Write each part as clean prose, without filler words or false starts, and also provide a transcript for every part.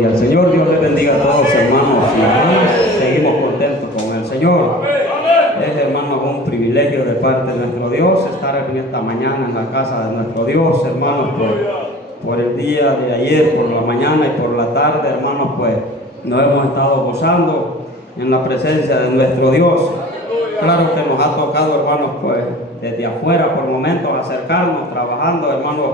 Y al Señor, Dios les bendiga a todos, hermanos y hermanas. Seguimos contentos con el Señor. Es, hermanos, un privilegio de parte de nuestro Dios estar aquí esta mañana en la casa de nuestro Dios, hermanos, por el día de ayer, por la mañana y por la tarde, hermanos, pues nos hemos estado gozando en la presencia de nuestro Dios. Claro que nos ha tocado, hermanos, pues desde afuera por momentos acercarnos, trabajando, hermanos,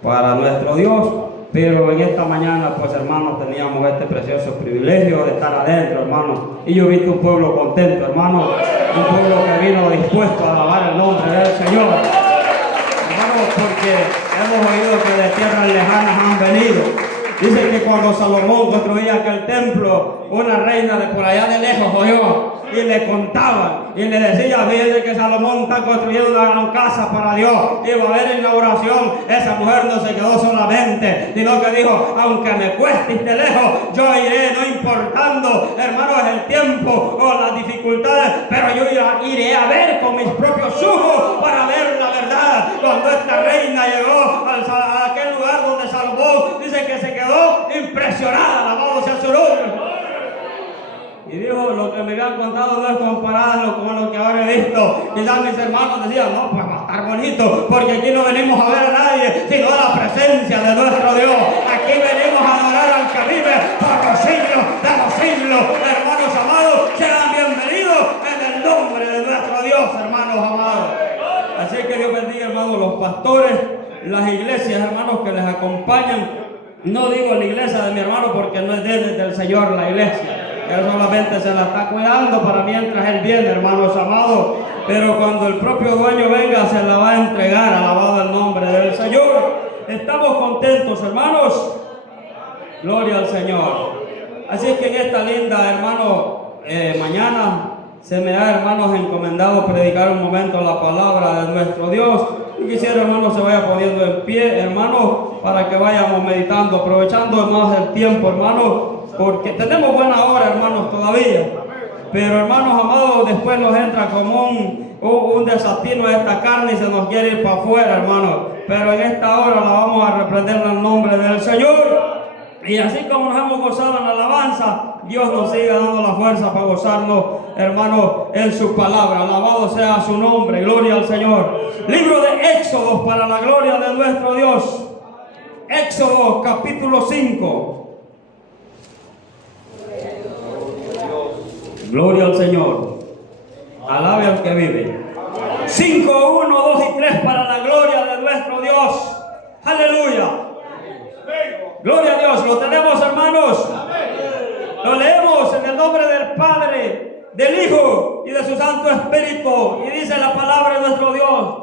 para nuestro Dios. Pero en esta mañana, pues hermanos, teníamos este precioso privilegio de estar adentro, hermanos. Y yo he visto un pueblo contento, hermanos. Un pueblo que vino dispuesto a alabar el nombre del Señor. Hermanos, porque hemos oído que de tierras lejanas han venido. Dice que cuando Salomón construía aquel templo, una reina de por allá de lejos oyó y le contaban y le decía, fíjense que Salomón está construyendo una gran casa para Dios y va a haber inauguración. Esa mujer no se quedó solamente, sino que dijo, aunque me cueste de lejos, yo iré, no importando, hermanos, el tiempo o las dificultades, pero yo iré a ver con mis propios ojos para ver la verdad. Cuando esta reina llegó a aquel lugar donde Salomón dice que se quedó impresionada, alabado sea su nombre. Y dijo, lo que me habían contado no es comparado con lo que ahora he visto. Quizás mis hermanos decían, no, pues va a estar bonito, porque aquí no venimos a ver a nadie, sino a la presencia de nuestro Dios. Aquí venimos a adorar al que vive por los siglos de los siglos. Hermanos amados, sean bienvenidos en el nombre de nuestro Dios, hermanos amados. Así que Dios bendiga, hermanos, los pastores, las iglesias, hermanos, que les acompañan. No digo la iglesia de mi hermano porque no es de él, es del Señor la iglesia. Él solamente se la está cuidando para mientras Él viene, hermanos amados. Pero cuando el propio dueño venga, se la va a entregar, alabado el nombre del Señor. Estamos contentos, hermanos. Gloria al Señor. Así es que en esta linda, hermano, mañana se me ha, hermanos, encomendado predicar un momento la palabra de nuestro Dios. Y quisiera, hermanos, se vaya poniendo en pie, hermanos, para que vayamos meditando, aprovechando más el tiempo, hermanos. Porque tenemos buena hora, hermanos, todavía. Pero, hermanos amados, después nos entra como un desatino a esta carne y se nos quiere ir para afuera, hermanos. Pero en esta hora la vamos a reprender en el nombre del Señor. Y así como nos hemos gozado en la alabanza, Dios nos siga dando la fuerza para gozarnos, hermanos, en su palabra. Alabado sea su nombre, gloria al Señor. Libro de Éxodo para la gloria de nuestro Dios. Éxodo capítulo 5. Gloria al Señor. Alabe al que vive. 5, 1, 2 y 3 para la gloria de nuestro Dios. Aleluya. Gloria a Dios. ¿Lo tenemos, hermanos? Lo leemos en el nombre del Padre, del Hijo y de su Santo Espíritu. Y dice la palabra de nuestro Dios.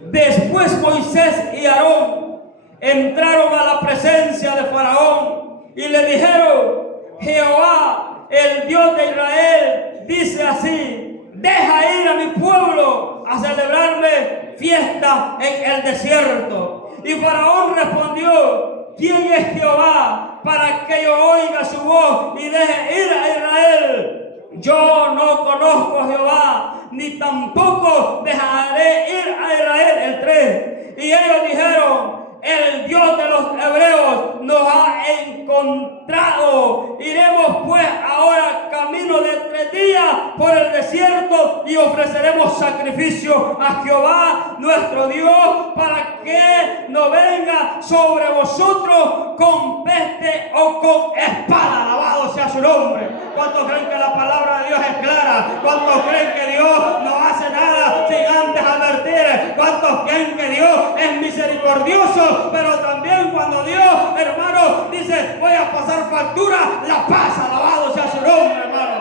Después Moisés y Aarón entraron a la presencia de Faraón y le dijeron, Jehová, el Dios de Israel, dice así, deja ir a mi pueblo a celebrarme fiesta en el desierto. Y Faraón respondió, ¿quién es Jehová para que yo oiga su voz y deje ir a Israel? Yo no conozco a Jehová, ni tampoco dejaré ir a Israel. El 3. Y ellos dijeron, el Dios de los hebreos nos ha encontrado. Iremos pues ahora camino de 3 días por el desierto y ofreceremos sacrificio a Jehová nuestro Dios para que no venga sobre vosotros con peste o con espada. Alabado sea su nombre. ¿Cuántos creen que la palabra de Dios es clara? ¿Cuántos creen que Dios no hace nada sin antes advertir? ¿Cuántos creen que Dios es misericordioso? Pero también cuando Dios, hermano, dice, voy a pasar factura, la pasa, alabado sea su nombre, hermano.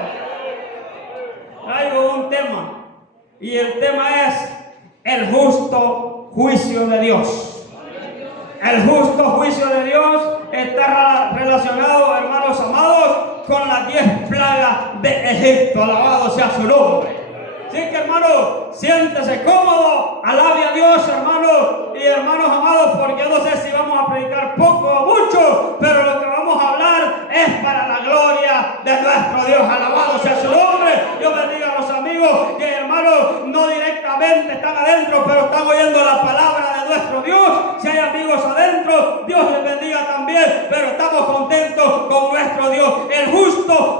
Traigo un tema, y el tema es el justo juicio de Dios. El justo juicio de Dios está relacionado, hermanos amados, con las 10 plagas de Egipto, alabado sea su nombre. Así que, hermano, siéntese cómodo, alabe a Dios, hermano y hermanos amados, porque no sé si vamos a predicar poco o mucho, pero lo que vamos a hablar es para la gloria de nuestro Dios. Alabado sea su nombre. Dios bendiga a los amigos que, hermanos, no directamente están adentro, pero están oyendo la palabra de nuestro Dios. Si hay amigos adentro, Dios les bendiga también, pero estamos contentos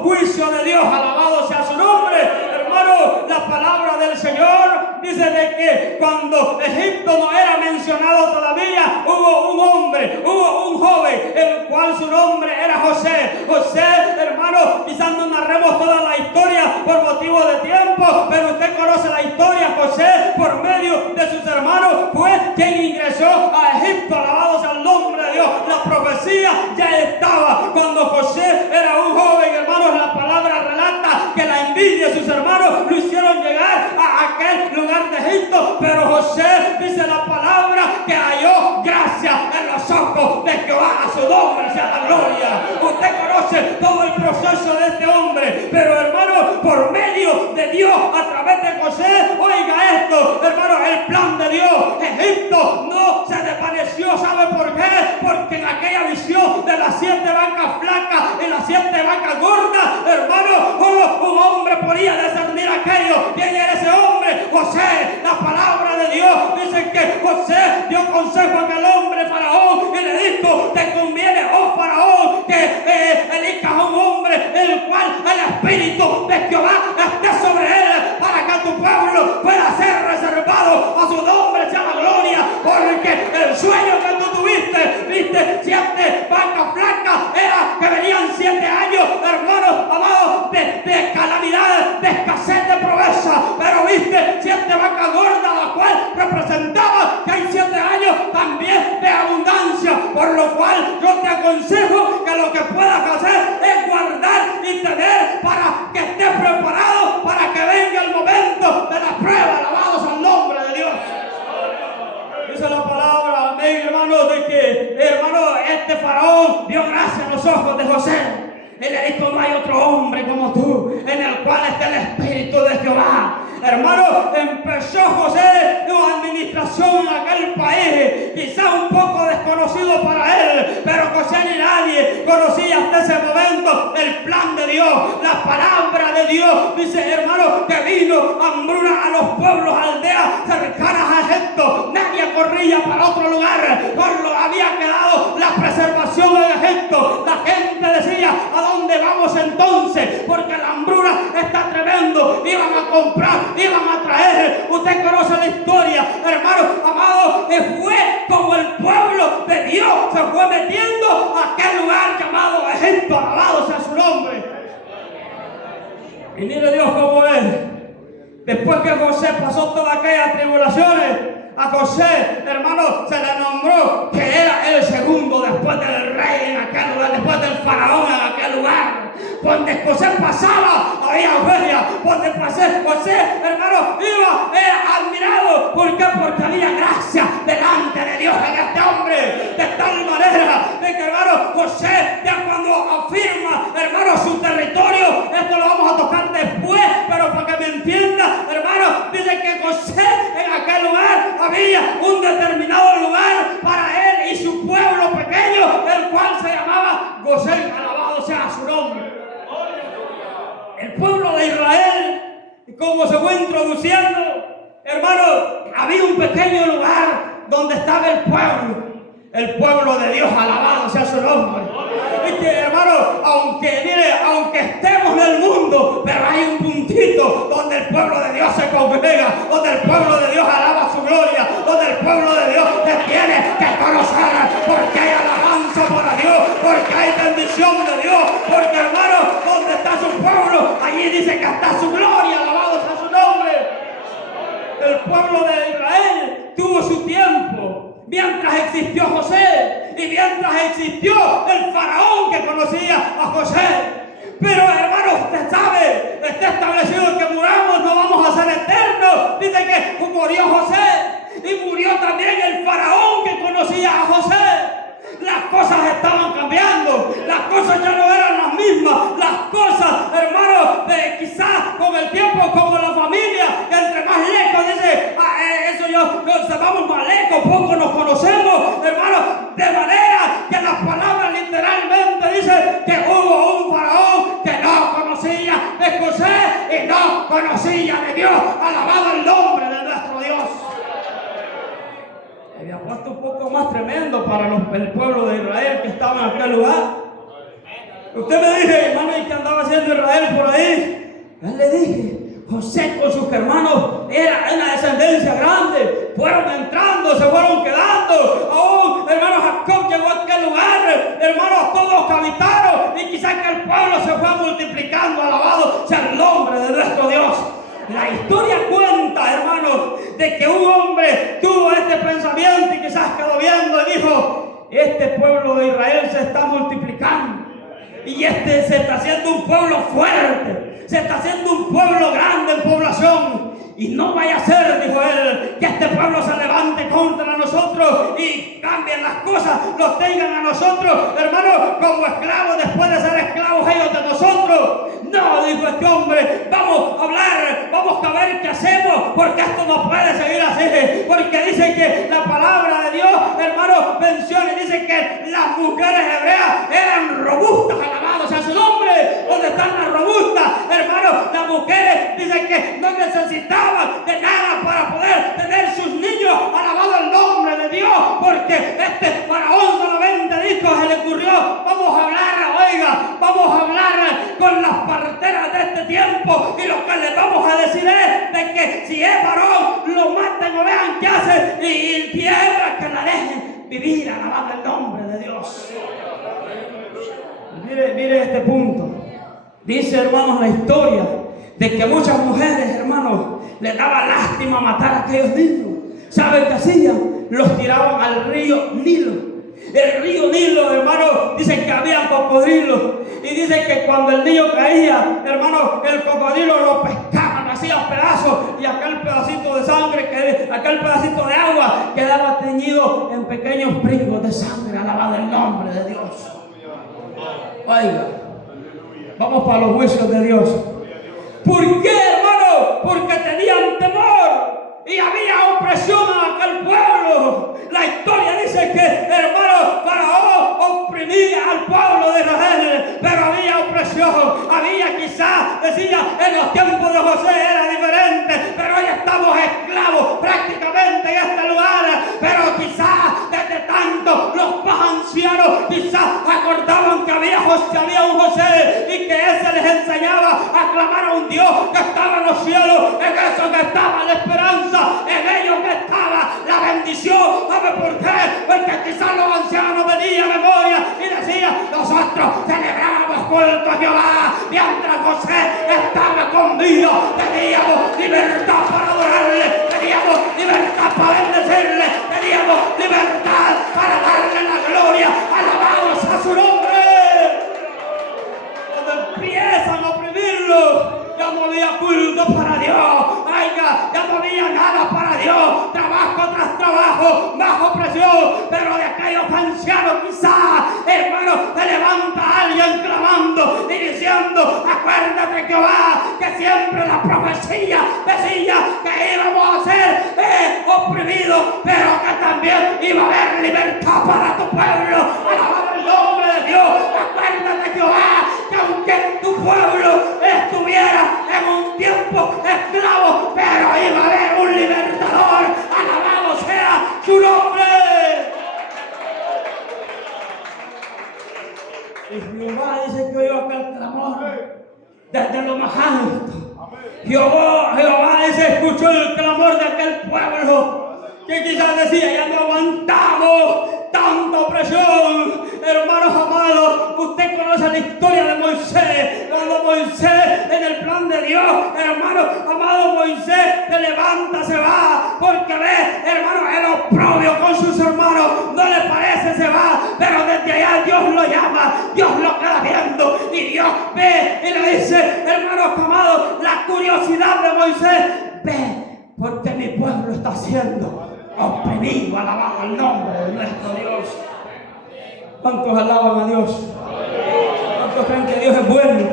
juicio de Dios, alabado sea su nombre. Hermano, la palabra del Señor dice de que cuando Egipto no era mencionado todavía, hubo un hombre, hubo un joven, el cual su nombre era José. José, hermano, quizás no narremos toda la historia por motivo de tiempo, pero usted conoce la historia. José, por medio de sus hermanos, fue quien ingresó a Egipto, alabado sea el nombre de Dios. La profecía ya estaba cuando José era un joven, hermanos. La palabra relata que la envidia de sus hermanos lo hicieron llegar a aquel lugar de Egipto, pero José, dice la palabra, que halló gracia en los ojos de Jehová. A su nombre sea la gloria. Usted conoce todo el proceso de este hombre, pero hermano, por medio de Dios, a través de José, oiga esto, hermano, el plan de Dios. Egipto no se desvaneció. ¿Sabe por qué? Porque en aquella visión de las 7 vacas flacas y las 7 vacas gordas, hermano, solo un hombre podía discernir aquello. ¿Quién era ese hombre? José. La palabra de Dios dice que José dio consejo a aquel hombre, Faraón, y le dijo: te conviene, oh Faraón, que elijas a un hombre el cual el Espíritu de Jehová esté sobre él, para que tu pueblo pueda ser reservado. A su nombre sea la gloria, porque el sueño que tú tuviste, viste 7 vacas flacas, era que venían 7 años, hermanos amados, de calamidad, de escasez, de pobreza, pero viste 7 vacas gordas, la cual representaba que hay 7 años también de abundancia, por lo cual yo te aconsejo que lo que puedas hacer es guardar y tener para que estés preparado para que venga el momento de la prueba. Alabados al nombre de Dios. Dice la palabra, amén, hermano, de que, hermano, este Faraón dio gracia en los ojos de José. Él le dijo: no hay otro hombre como tú, en el cual está el Espíritu de Jehová. Hermano, empezó José una administración en aquel país, quizá un poco desconocido para él, pero José ni nadie conocía hasta ese momento el plan de Dios, la palabra de Dios. Dice, hermano, que vino hambruna a los pueblos, aldeas cercanas a Egipto. Nadie corría para otro lugar, solo había quedado la preservación en Egipto. La gente decía: ¿a dónde vamos entonces? Porque la hambruna está tremendo. Iban a comprar, iban a traer. Usted conoce la historia, hermano amado, que fue como el pueblo de Dios se fue metiendo a aquel lugar llamado Egipto. Alabado sea su nombre. Y mire Dios cómo es. Después que José pasó todas aquellas tribulaciones, a José, hermano, se le nombró que era el segundo después del rey en aquel lugar, después del faraón en aquel lugar. Donde José pasaba, había feria. Donde pasé, José, hermano, era admirado. ¿Por qué? Porque había gracia delante de Dios en este hombre. De tal manera de que, hermano, José, ya cuando afirma, hermano, su territorio, esto lo vamos a tocar después, pero para que me entienda, hermano, dice que José en aquel lugar había un determinado lugar para él y su pueblo pequeño, el cual se llamaba Gosén. Alabado sea su nombre. El pueblo de Israel, como se fue introduciendo, hermano, había un pequeño lugar donde estaba el pueblo de Dios. Alabado sea su nombre. Es que, hermano, aunque estemos en el mundo, pero hay un puntito donde el pueblo de Dios se congrega, donde el pueblo de Dios alaba su gloria, donde el pueblo de Dios te tiene que conocer, porque hay alabanza para Dios, porque hay bendición de Dios, porque, hermano, donde está su pueblo, allí dice que está su gloria. Alabado sea su nombre. El pueblo de Israel tuvo su tiempo mientras existió José y mientras existió el faraón que conocía a José. Pero, hermano, usted sabe, está establecido que muramos, no vamos a ser eternos. Dice que murió José y murió también el faraón que conocía a José. Las cosas estaban cambiando, las cosas ya no eran las mismas, las cosas, hermano, quizás con el tiempo, como la familia, entre más lejos, dice, vamos más lejos, poco nos conocemos, hermano, de manera que la palabra literalmente dice que hubo un faraón que no conocía de José y no conocía de Dios. Alabado el nombre de nuestro Dios. Había puesto un poco más tremendo para el pueblo de Israel que estaba en aquel lugar. Usted me dice, hermano, ¿y qué andaba haciendo Israel por ahí? Ya le dije, José con sus hermanos era una descendencia grande. Fueron entrando, se fueron quedando. Aún, hermano, Jacob llegó a aquel lugar. Hermanos, todos habitaron. Y quizás que el pueblo se fue multiplicando. Alabado sea el nombre de nuestro Dios. La historia cuenta, hermanos, de que un hombre tuvo este pensamiento y quizás quedó viendo y dijo: este pueblo de Israel se está multiplicando. Y se está haciendo un pueblo fuerte, se está haciendo un pueblo grande en población. Y no vaya a ser, dijo él, que este pueblo se levante contra nosotros y cambien las cosas, los tengan a nosotros, hermanos, como esclavos después de ser esclavos ellos de nosotros. No, dijo este hombre, vamos a hablar, vamos a ver qué hacemos, porque esto no puede seguir así. Porque dice que la palabra de Dios, hermanos, menciona y dice que las mujeres hebreas eran robustas, alabados sea su nombre. ¿Dónde están las robustas? Hermanos, las mujeres dicen que no necesitaban de nada para poder tener sus niños, alabado el nombre de Dios, porque este faraón solamente dijo, se le ocurrió, vamos a hablar, oiga, vamos a hablar con las parteras de este tiempo, y lo que les vamos a decir es de que si es varón, lo maten o vean qué hacen, y si es hembra, que la dejen vivir, alabado el nombre de Dios. Mire este punto. Dice, hermanos, la historia de que muchas mujeres, hermanos, les daba lástima matar a aquellos niños. ¿Saben qué hacían? Los tiraban al río Nilo. El río Nilo, hermanos, dicen que había cocodrilos. Y dicen que cuando el niño caía, hermanos, el cocodrilo lo pescaba, lo hacía pedazos. Y aquel pedacito de sangre, aquel pedacito de agua quedaba teñido en pequeños brincos de sangre. Alabado el nombre de Dios. Oiga, vamos para los juicios de Dios. ¿Por qué, hermano? Porque tenían temor y había opresión en aquel pueblo. La historia dice que, hermano, Faraón oprimía al pueblo de Israel, pero había opresión. Había quizás, decía, en los tiempos de José era diferente, pero hoy estamos esclavos prácticamente en este lugar. Pero quizás desde tanto los más ancianos quizás acordaban que había un José y que ese les enseñaba a clamar a un Dios que estaba en los cielos. En eso que estaba la esperanza, en ellos que estaba la bendición. ¿Sabe por qué? Porque quizás los ancianos venían a memoria y decían: nosotros celebrábamos culto a Jehová mientras José estaba con vida. Teníamos libertad para adorarle, teníamos libertad para bendecirle, teníamos libertad para darle la gloria. Alabados a su nombre. Cuando empiezan a oprimirlo, ya no había culto para Dios. Oiga, ya no había nada para Dios. Trabajo tras trabajo, bajo presión. Pero de aquellos ancianos quizás, hermano, se levanta alguien clamando y diciendo: acuérdate, Jehová, que siempre la profecía decía que íbamos a ser oprimidos, pero que también iba a haber libertad para tu pueblo. Alabado el nombre de Dios. Acuérdate, Jehová, que aunque tu pueblo estuviera en un tiempo esclavo, pero iba a haber un libertador. Alabado sea su nombre. Y Jehová dice que oyó aquel clamor desde lo más alto. Jehová dice, escuchó el clamor de aquel pueblo que quizás decía: ya no aguantamos tanta opresión. Hermanos amados, usted conoce la historia de Moisés. Cuando Moisés, en el plan de Dios, hermanos amados, Moisés se levanta, se va, porque ve, hermanos, el oprobio con sus hermanos, no le parece, se va, pero desde allá Dios lo llama, Dios lo queda viendo, y Dios ve y le dice: hermanos amados, la curiosidad de Moisés, ve, porque mi pueblo está siendo oprimido. Alabado el nombre de nuestro Dios. ¿Cuántos alaban a Dios? ¿Cuántos creen que Dios es bueno?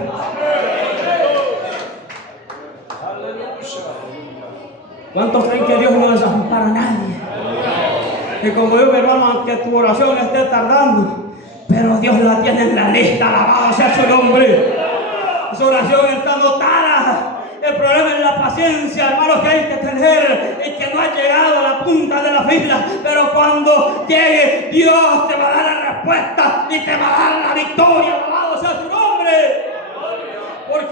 ¿Cuántos creen que Dios no desampara a nadie? Y como yo, mi hermano, aunque tu oración esté tardando, pero Dios la tiene en la lista. Alabado sea su nombre. Su oración está anotada. El problema es la paciencia, hermanos, que hay que tener, y que no ha llegado a la punta de la fila, pero cuando llegue, Dios te va a dar la respuesta y te va a dar la victoria. Alabado sea su nombre.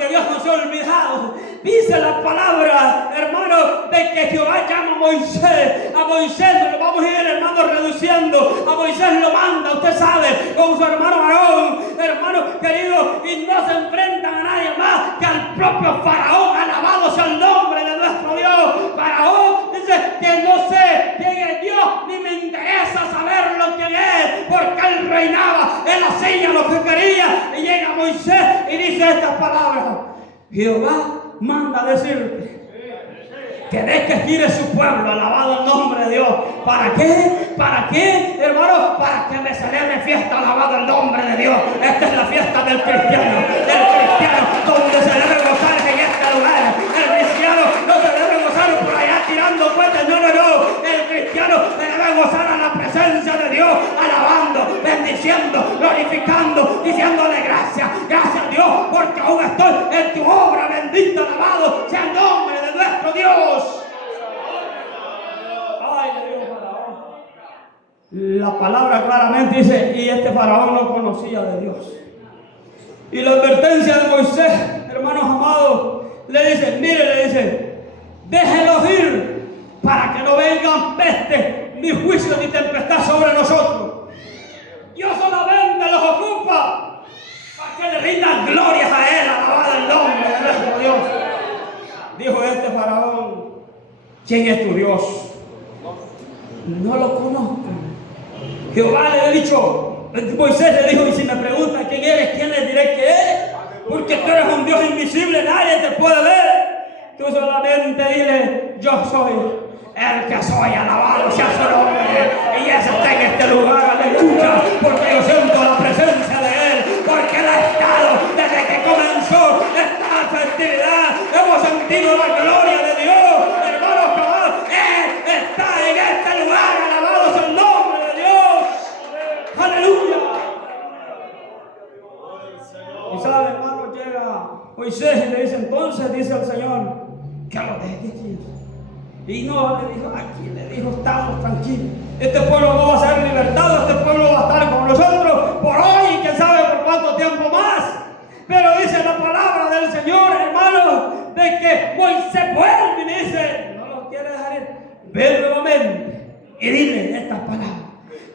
que Dios no se ha olvidado. Dice la palabra, hermano, de que Jehová llama a Moisés. A Moisés lo vamos a ir, hermano, reduciendo. A Moisés lo manda, usted sabe, con su hermano Aarón, hermano querido, y no se enfrentan a nadie más que al propio Faraón. Alabado sea el nombre de nuestro Dios. Faraón dice que no sé quién es Dios, ni me interesa saber lo que es, porque él reinaba, él hacía lo que quería. Y llega Moisés y dice estas palabras: Jehová manda a decirte que dejes que gire su pueblo. Alabado el nombre de Dios. ¿Para qué? ¿Para qué, hermano? Para que me celebre fiesta. Alabado el nombre de Dios. Esta es la fiesta del cristiano. Del cristiano, donde se debe gozar en este lugar. El cristiano no se debe gozar por allá tirando cohetes. No, no, no. El cristiano se debe gozar a la presencia de Dios, alabando, bendiciendo, glorificando, diciéndole gracias. Gracias a Dios, porque aún estoy en tu obra. Bendito, alabado sea el nombre de nuestro Dios. Ay, le digo Faraón. La palabra claramente dice: y este Faraón no conocía de Dios. Y la advertencia de Moisés, hermanos amados, le dice: mire, le dice, déjenlos ir para que no vengan peste, ni juicio, ni tempestad sobre nosotros. Dios solamente los ocupa para que le rindan glorias a Él. Alabado el nombre de nuestro Dios. Dijo este Faraón: ¿quién es tu Dios? No lo conozcan. Jehová le ha dicho, Moisés le dijo: y si me preguntan quién eres, ¿quién les diré que eres? Porque tú eres un Dios invisible, nadie te puede ver. Tú solamente dile: yo soy el que soy. Alabado sea su nombre. Y ese está en este lugar, aleluya, porque yo siento la presencia de Él, porque Él ha estado desde que comenzó esta festividad. Hemos sentido la gloria de Dios, hermanos amados. Él está en este lugar. Alabado sea el nombre de Dios. Aleluya. Y sabe, hermano, llega Moisés y le dice: entonces dice el Señor que lo deje aquí. Y no le dijo: aquí, le dijo: estamos tranquilos. Este pueblo no va a ser libertado, este pueblo va a estar con nosotros por hoy y quién sabe por cuánto tiempo más. Pero dice la palabra del Señor, hermano, de que Moisés vuelve y dice: no los quiere dejar ir. Ve nuevamente y dile estas palabras.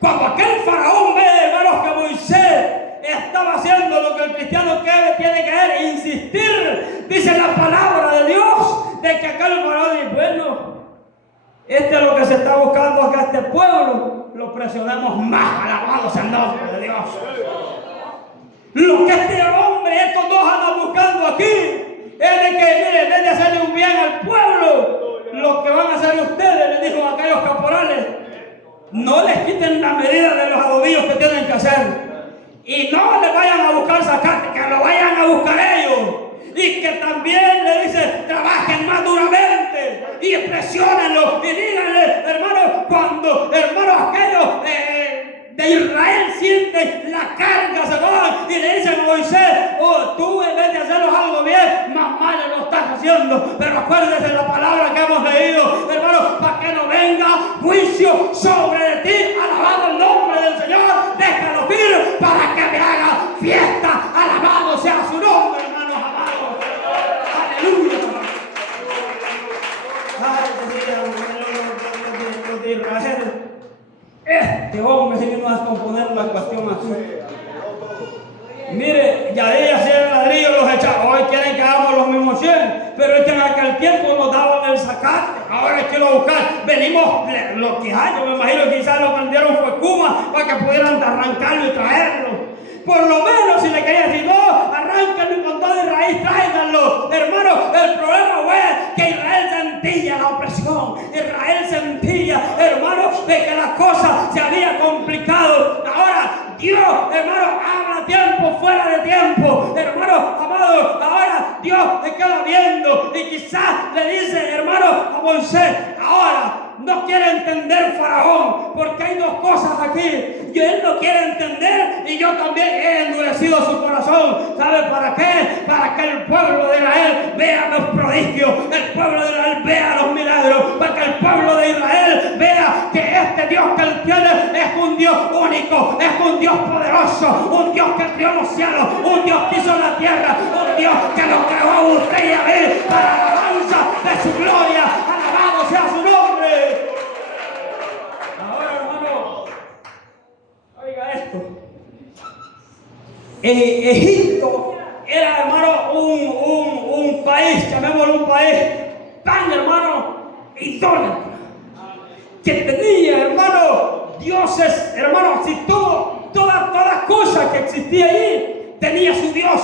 Cuando aquel Faraón ve, hermanos, que Moisés estaba haciendo lo que el cristiano tiene que hacer, insistir, dice la palabra de Dios, de que aquel Faraón dice: bueno, este es lo que se está buscando acá, este pueblo, lo presionamos más. Alabado sea el nombre de Dios. Lo que este hombre, estos dos andan buscando aquí, es de que, mire, en vez de hacerle un bien al pueblo, lo que van a hacer ustedes, le dijo a aquellos caporales: no les quiten la medida de los adobillos que tienen que hacer. Y no le vayan a buscar zacate, que lo vayan a buscar ellos. Y que también le dice: trabajen más duramente y presionenlo. Y díganle, hermanos, cuando hermanos aquellos de Israel sienten la carga, se van y le dicen a Moisés: oh, tú en vez de hacerlos algo bien, más mal lo estás haciendo. Pero acuérdese la palabra que hemos leído, hermanos, para que no venga juicio sobre ti. Alabado el nombre del Señor. Déjalo ir para que me haga fiesta. Alabado sea su nombre, hermanos amados. Aleluya. Ay, Dios de Israel. Este hombre se vino a componer la cuestión aquí. Mire, ya de ella hacían ladrillos, los echaban. Hoy quieren que hagamos los mismos 100, pero es que en aquel tiempo nos daban el zacate. Ahora hay que lo buscar. Venimos, lo que hay, yo me imagino que quizás lo prendieron fue Kuma para que pudieran arrancarlo y traerlo. Por lo menos si le querían decir: no, arránquenlo y con toda raíz tráiganlo. Hermano, el problema fue que Israel sentía la opresión. Israel sentía, hermano, de que la cosa se había complicado. Ahora Dios, hermano, habla tiempo fuera de tiempo. Hermano, amado, ahora Dios te queda viendo y quizás le dice, hermano, a Moisés: ahora no quiere entender Faraón, porque hay dos cosas aquí. Y él no quiere entender, y yo también he endurecido su corazón. ¿Sabe para qué? Para que el pueblo de Israel vea los prodigios, el pueblo de Israel vea los milagros, para que el pueblo de Israel vea que este Dios que él tiene es un Dios único, es un Dios poderoso, un Dios que crió los cielos, un Dios que hizo la tierra, un Dios que lo creó todos usted y a mí para la alabanza de su gloria. Alabado sea su nombre. Ahora, hermano, oiga esto. Egipto era, hermano, un país, llamémoslo un país tan, hermano, idólatra, que tenía, hermano, dioses, hermano, si todas cosas que existía allí, tenía su Dios.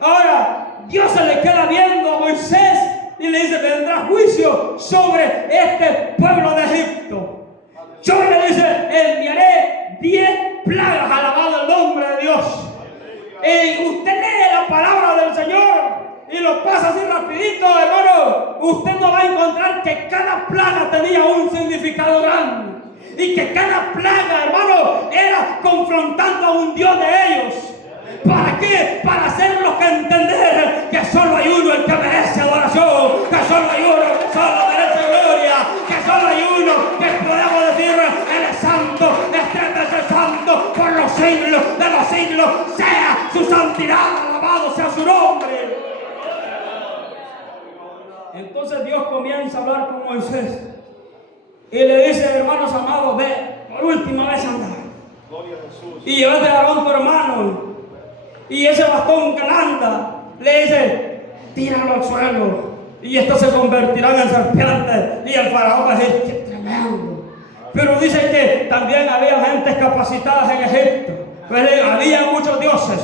Ahora, Dios se le queda viendo a Moisés y le dice: vendrá juicio sobre este pueblo de Egipto. Yo, le dice, enviaré 10 plagas, alabado el nombre de Dios. Y usted lee la palabra del Señor y lo pasa así rapidito, hermano, usted no va a encontrar que cada plaga tenía un significado grande. Y que cada plaga, hermano, era confrontando a un Dios de ellos. ¿Para qué? Para hacerlos entender que solo hay uno el que merece adoración, que solo hay uno que solo merece gloria, que solo hay uno que podemos decir: Él es santo, este es santo por los siglos de los siglos, sea su santidad, alabado sea su nombre. Entonces Dios comienza a hablar con Moisés y le dice: hermanos amados, ve por última vez a andar y llévate a Aarón tu hermano, y ese bastón que anda, le dice: tíralo al suelo y estos se convertirán en serpientes. Y el faraón va a decir: qué tremendo. Pero dice que también había gentes capacitadas en Egipto. Pues había muchos dioses,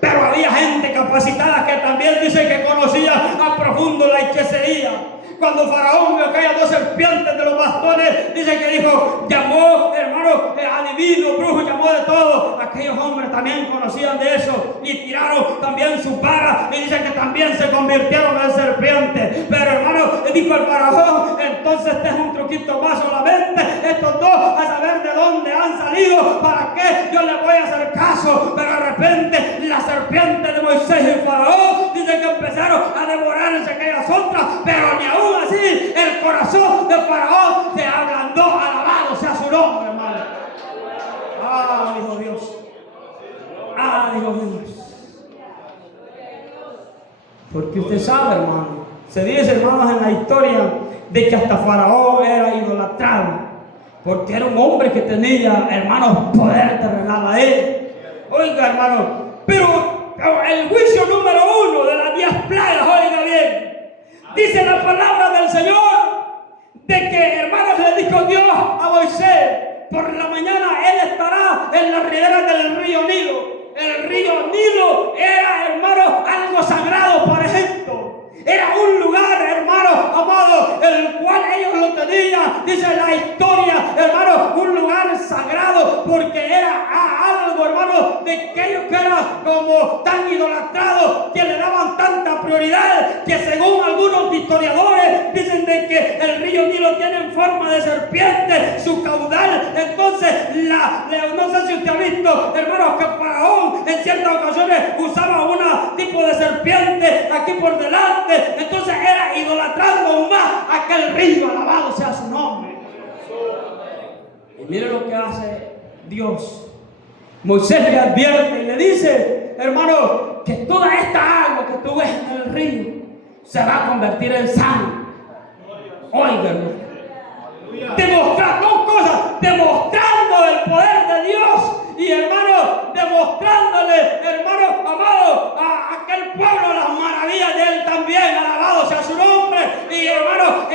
pero había gente capacitada que también dice que conocía a profundo la hechicería. Cuando Faraón vio aquellas 2 serpientes de los bastones, dice que dijo, llamó, hermano, adivino, brujo, llamó de todo. Aquellos hombres también conocían de eso y tiraron también sus varas y dicen que también se convirtieron en serpientes. Pero, hermano, dijo el Faraón: entonces este es un truquito más solamente. Estos 2 a saber de dónde han salido, para qué yo les voy a hacer caso. Pero de repente la serpiente de Moisés y el Faraón dice que empezaron a devorarse aquellas otras, pero ni aún así el corazón del Faraón se ablandó. Alabado sea su nombre, hermano. Ah, dijo Dios. Ah, dijo Dios. Porque usted sabe, hermano, se dice, hermanos, en la historia de que hasta Faraón era idolatrado, porque era un hombre que tenía, hermanos, poder terrenal a él. Oiga, hermano, pero el juicio número 1 de las 10 plagas, oiga bien, dice la palabra del Señor de que, hermanos, le dijo Dios a Moisés: por la mañana él estará en las riberas del río Nilo. El río Nilo era, hermano, algo sagrado para Egipto. Era un lugar, hermano amado, el cual ellos lo tenían, dice la historia, hermano, un lugar sagrado, porque era algo, hermano, de aquellos que era como tan idolatrado, que le daban tanta prioridad, que según algunos historiadores dicen de que el río Nilo tiene en forma de serpiente su caudal. Entonces, no sé si usted ha visto, hermano, que Faraón en ciertas ocasiones usaba un tipo de serpiente aquí por delante. Entonces era idolatrando aún más aquel río, alabado sea su nombre. Y mire lo que hace Dios. Moisés le advierte y le dice: hermano, que toda esta agua que tú ves en el río se va a convertir en sangre. Oiga, hermano, demostrando 2 cosas: demostrando el poder de Dios y, hermano, demostrándole, hermano amado, a aquel pueblo las maravillas de él también, alabado sea su nombre. Y, hermano,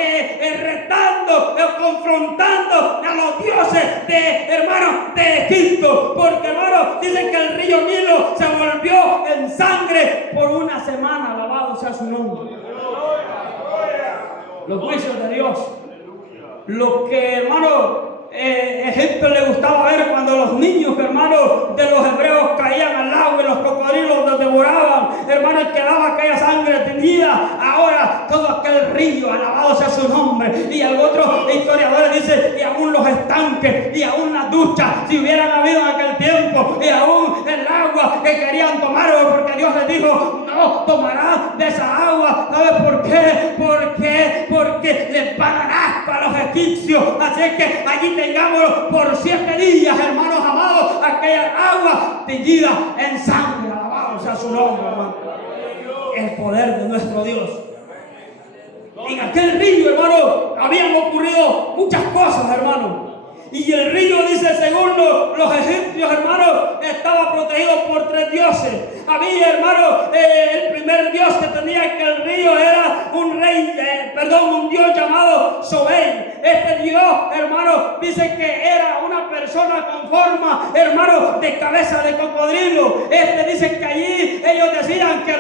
retando, confrontando a los dioses de, hermano, de Egipto, porque, hermano, dicen que el río Nilo se volvió en sangre por 1 semana, alabado sea su nombre. Los juicios de Dios. Lo que, hermano, Egipto le gustaba ver cuando los niños, hermanos, de los hebreos caían al agua y los cocodrilos los devoraban, hermano, y quedaba aquella sangre teñida. Ahora todo aquel río, alabado sea su nombre. Y otros historiadores dicen: y aún los estanques, y aún las duchas, si hubieran habido en aquel tiempo, y aún el agua que querían tomar, porque Dios les dijo: no tomarán de esa agua. ¿Sabes por qué? Porque les van a dar asco a los egipcios. Así es que allí tengamos por 7 días, hermanos amados, aquella agua teñida en sangre. Alabado sea su nombre, hermano. el poder de nuestro Dios. En aquel río, hermano, habían ocurrido muchas cosas, hermano. Y el río, dice, según los egipcios, hermano, estaba protegido por 3 dioses. Había, hermano, el primer dios que tenía aquel río era un dios llamado Sobey. Este dios, hermano, dice que era una persona con forma, hermano, de cabeza de cocodrilo. Dice que allí ellos decían que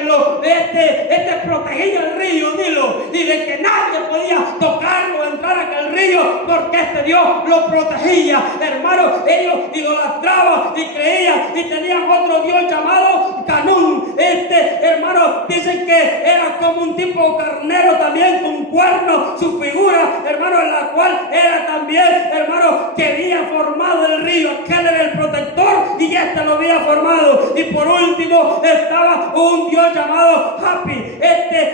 protegía el río Nilo y de que nadie podía tocarlo, entrar a aquel río, porque este dios lo protegía. Hermano, ellos idolatraban y creían y tenían otro dios llamado Canún. Hermano, dicen que era como un tipo carnero también con cuernos, su figura, hermano, en la cual era también, hermano, que había formado el río. Aquel era el protector y lo había formado. Y por último estaba un dios llamado Hapi.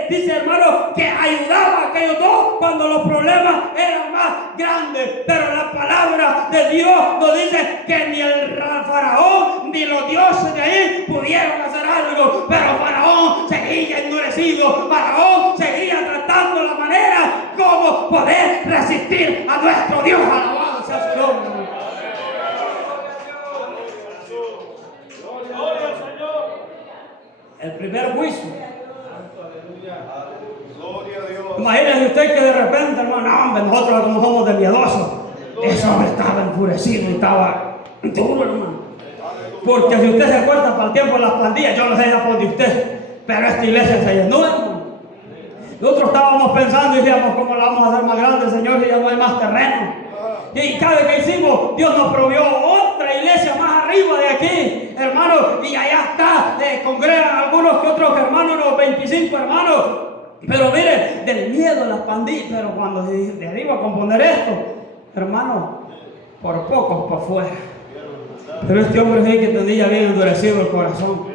Dice, hermano, que ayudaba a aquellos dos cuando los problemas eran más grandes. Pero la palabra de Dios nos dice que ni el faraón ni los dioses de ahí pudieron hacer algo. Pero Faraón seguía endurecido. Faraón seguía tratando la manera como poder resistir a nuestro Dios. Alabado sea su nombre. El primer juicio. Imagínese usted que de repente, hermano, nosotros como somos de miedosos, ese hombre estaba enfurecido y estaba duro, hermano. Porque si usted se acuerda para el tiempo de las pandillas, yo no sé ya por de usted, pero esta iglesia se llenó, hermano. Nosotros estábamos pensando y decíamos, ¿cómo la vamos a hacer más grande, Señor, si ya no hay más terreno? Y cada vez que hicimos, Dios nos proveyó otra iglesia más arriba de aquí, hermano, y allá está, congregan algunos que otros hermanos, los 25 hermanos. Pero mire, del miedo a las pandillas, pero cuando se arriba a componer esto, hermano, por pocos por fuera. Pero este hombre sí que tenía bien endurecido el corazón.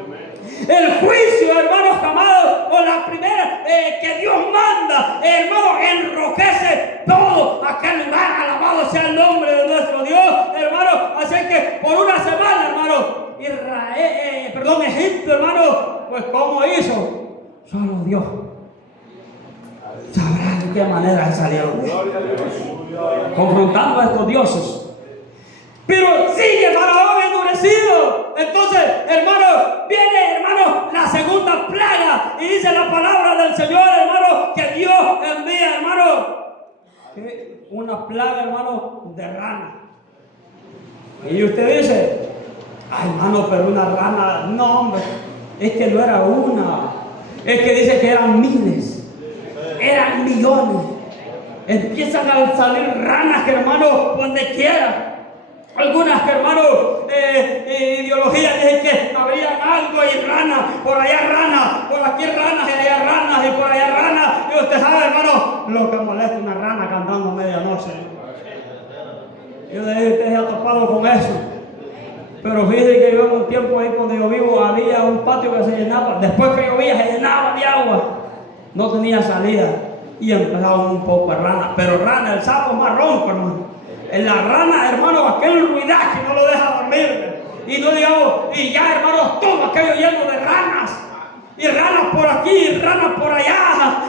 El juicio, hermanos amados, o la primera que Dios manda, hermano, enrojece todo aquel lugar. Alabado sea el nombre de nuestro Dios, hermano. Así que por una semana, hermano, Egipto, hermano, pues ¿cómo hizo? Solo Dios sabrá de qué manera salieron confrontando a estos dioses. Pero sigue Faraón endurecido. Entonces, hermano, viene, hermano, la segunda plaga. Y dice la palabra del Señor, hermano, que Dios envía, hermano, una plaga, hermano, de rana. Y usted dice, ay, hermano, pero una rana, no, hombre, es que no era una. Es que dice que eran miles, eran millones. Empiezan a salir ranas, hermano, donde quiera. Algunas que, hermano, ideologías dicen que habría algo y ranas, por allá ranas, por aquí ranas y allá ranas y por allá ranas. Y usted sabe, hermano, lo que molesta una rana cantando a medianoche. Yo le dije, usted se ha topado con eso. Pero fíjese que yo en un tiempo ahí donde yo vivo había un patio que se llenaba, después que llovía se llenaba de agua. No tenía salida y empezaban un poco de ranas, pero rana, el sapo más ronco, hermano. En la rana, hermano, aquel ruidaje no lo deja dormir. Y no digamos, y ya, hermano, todo aquello lleno de ranas. Y ranas por aquí, y ranas por allá.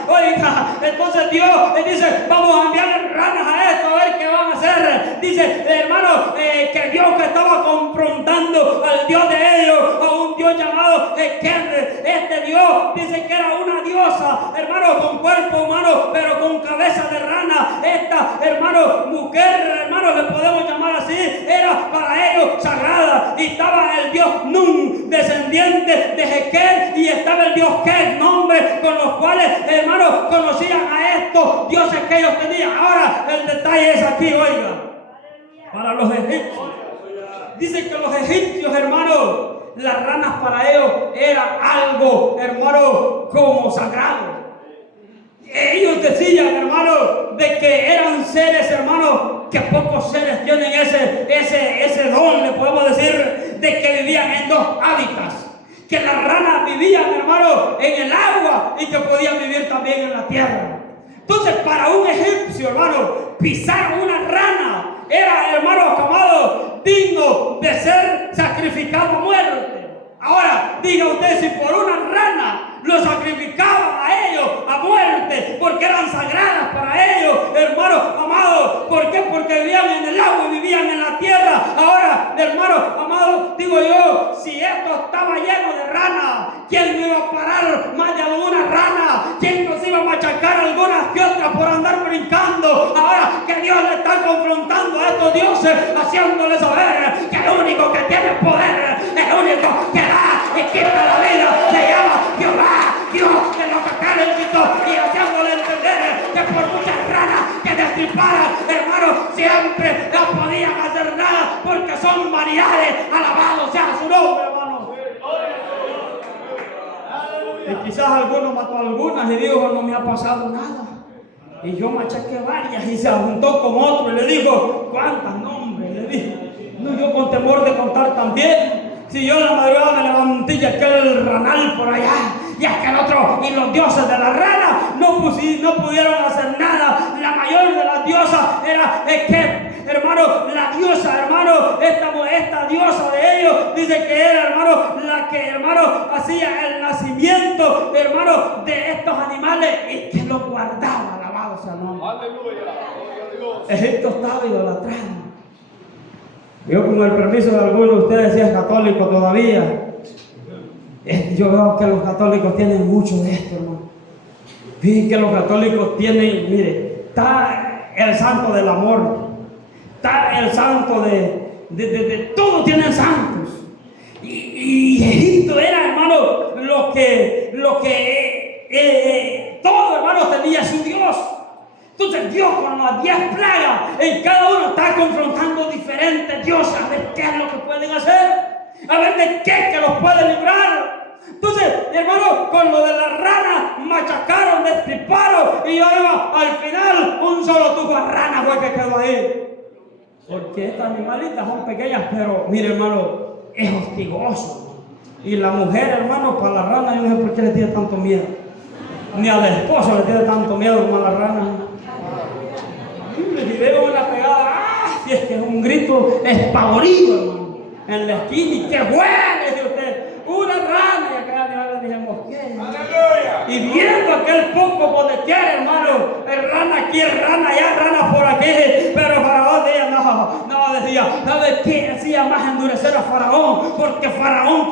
Oiga, entonces Dios dice, vamos a enviarle ranas a esto, a ver qué van a hacer. Dice, hermano, que Dios que estaba confrontando al Dios de ellos, a un Dios llamado Eker. Este Dios dice que era una diosa, hermano, con cuerpo humano, pero con cabeza de rana. Esta, hermano, mujer, hermano, le podemos llamar así, era para ellos sagrada. Y estaba el Dios Nun, descendiente de Eker, y estaba el Dios Ket, nombre con los cuales, hermanos, conocían a estos dioses que ellos tenían. Ahora, el detalle es aquí, oiga, para los egipcios. Dicen que los egipcios, hermanos, las ranas para ellos eran algo, hermano, como sagrado. Ellos decían, hermano, de que eran seres, hermano, que pocos seres tienen ese don, le podemos decir, de que vivían en dos hábitats. Que las ranas vivían, hermano, en el agua y que podían vivir también en la tierra. Entonces, para un egipcio, hermano, pisar una rana era, hermano amado, digno de ser sacrificado a muerte. Ahora, diga usted, si por una rana lo sacrificaron ¿Quién no iba a parar más de alguna rana? ¿Quién nos iba a machacar algunas que otras por andar brincando? Ahora que Dios le está confrontando a estos dioses, haciéndoles saber que el único que tiene poder, el único que da y quita la vida, se llama Jehová, Dios de los ejércitos, y haciéndole entender que por muchas ranas que destriparan, hermano, siempre no podían hacer nada porque son vanidades. Alabado sea su nombre, hermano. Y quizás alguno mató a algunas y dijo, no me ha pasado nada. Y yo machaqué varias, y se juntó con otro y le dijo, ¿cuántas nombres? Le dijo, no, yo con temor de contar también. Si yo en la madrugada me levanté y aquel ranal por allá, y aquel otro, y los dioses de la rana no pudieron hacer nada. La mayor de las diosas era que, hermano, la diosa, hermano, esta diosa de ellos, dice que era, hermano, la que, hermano, hacía el nacimiento, hermano, de estos animales y que los guardaba. Alabado sea el nombre. Egipto estaba idolatrado. Yo, con el permiso de algunos de ustedes, si es católico todavía, yo veo que los católicos tienen mucho de esto, hermano. Fíjense que los católicos tienen, mire, está el santo del amor, está el santo de todos tienen santos. Y Egipto era, hermano, lo que todo, hermano, tenía su Dios. Entonces Dios, con las 10 plagas, en cada uno está confrontando diferentes dioses, a ver qué es lo que pueden hacer, a ver de qué que los puede librar. Entonces, hermano, con lo de la rana, machacaron, destriparon, y yo iba, al final, un solo tubo de rana fue que quedó ahí. Porque estas animalitas son pequeñas, pero mire, hermano, es hostigoso. Y la mujer, hermano, para la rana, yo no sé por qué le tiene tanto miedo. Ni al esposo le tiene tanto miedo como a la rana. Y veo una pegada, si es que es un grito espavorido, hermano, en la esquina, y que huele, dice usted, una rana, y acá le dijimos, ¿qué? Y viendo aquel poco por quiera, hermano, el rana aquí, el rana allá, rana por aquí, pero Faraón decía, no, decía, ¿sabe qué? Hacía más endurecer a Faraón, porque Faraón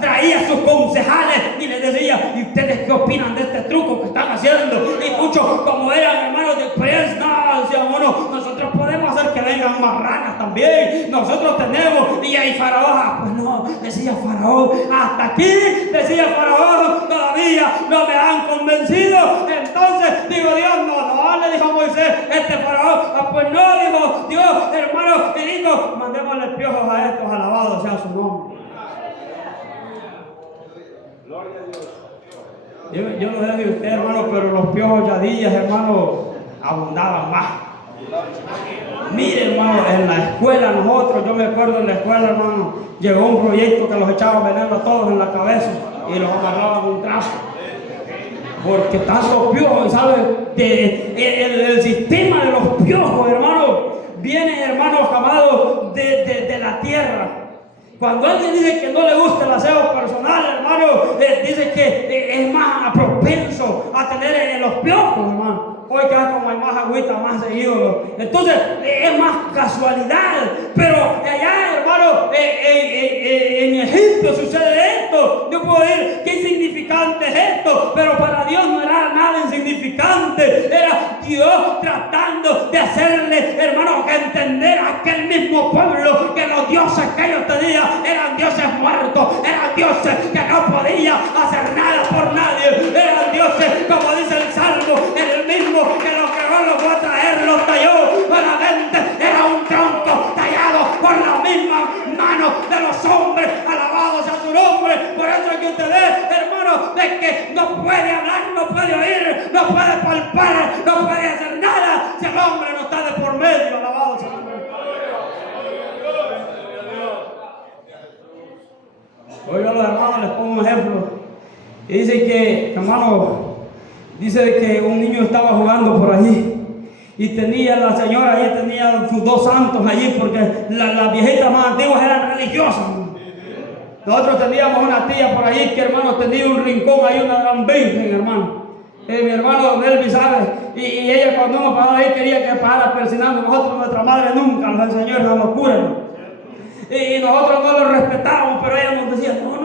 traía sus concejales y les decía, ¿y ustedes qué opinan de este truco que están haciendo? Y muchos, como eran hermanos de experiencia, no, decían, bueno, nosotros podemos hacer que vengan más ranas también, nosotros tenemos, y ahí Faraón, pues no, decía Faraón, hasta aquí, decía Faraón, todavía no me han convencido. Entonces digo, Dios, no, le dijo Moisés, Faraón, pues no, dijo Dios, hermano, y dijo, mandémosle piojos a estos, alabados sea su nombre. Yo no sé de usted, hermano, pero los piojos yadillas, hermano, abundaban más. Mire, hermano, en la escuela nosotros, yo me acuerdo en la escuela, hermano, llegó un proyecto que los echaban veneno a todos en la cabeza y los amarraban un trapo. Porque tantos piojos, ¿sabe? El sistema de los piojos, hermano, viene, hermanos amados, de la tierra. Cuando alguien dice que no le gusta el aseo personal, hermano, dice que es más propenso a tener los piojos, hermano. Hoy cada como hay más agüita, más seguido. Entonces, es más casualidad. Pero allá, hermano, en Egipto sucede esto. Yo puedo decir, qué insignificante es esto. Pero para Dios no era nada insignificante. Era Dios tratando de hacerle, hermano, entender a aquel mismo pueblo que los dioses que ellos tenían eran dioses muertos. Eran dioses que no podían hacer nada por nadie. Eran dioses, como dice el Salmo, el mismo que los creó, los fue a traer, los talló solamente, era un tronco tallado por la misma mano de los hombres, alabado sea su nombre. Por eso es que usted ve, hermano, de que no puede hablar, no puede oír, no puede palpar, no puede hacer nada si el hombre no está de por medio, alabado sea su nombre. Oiga, los hermanos, les pongo un ejemplo. Y dice que, hermano, dice que un niño estaba jugando por allí y tenía la señora allí, tenía sus 2 santos allí, porque las viejitas más antiguas eran religiosas. Nosotros teníamos una tía por allí que, hermano, tenía un rincón ahí, una gran virgen, hermano. Mi hermano Elvis sabe, y ella cuando uno pasaba ahí quería que pagara persinando. Nosotros, nuestra madre nunca nos enseñó esa locura. Y nosotros no lo respetábamos, pero ella nos decía, no,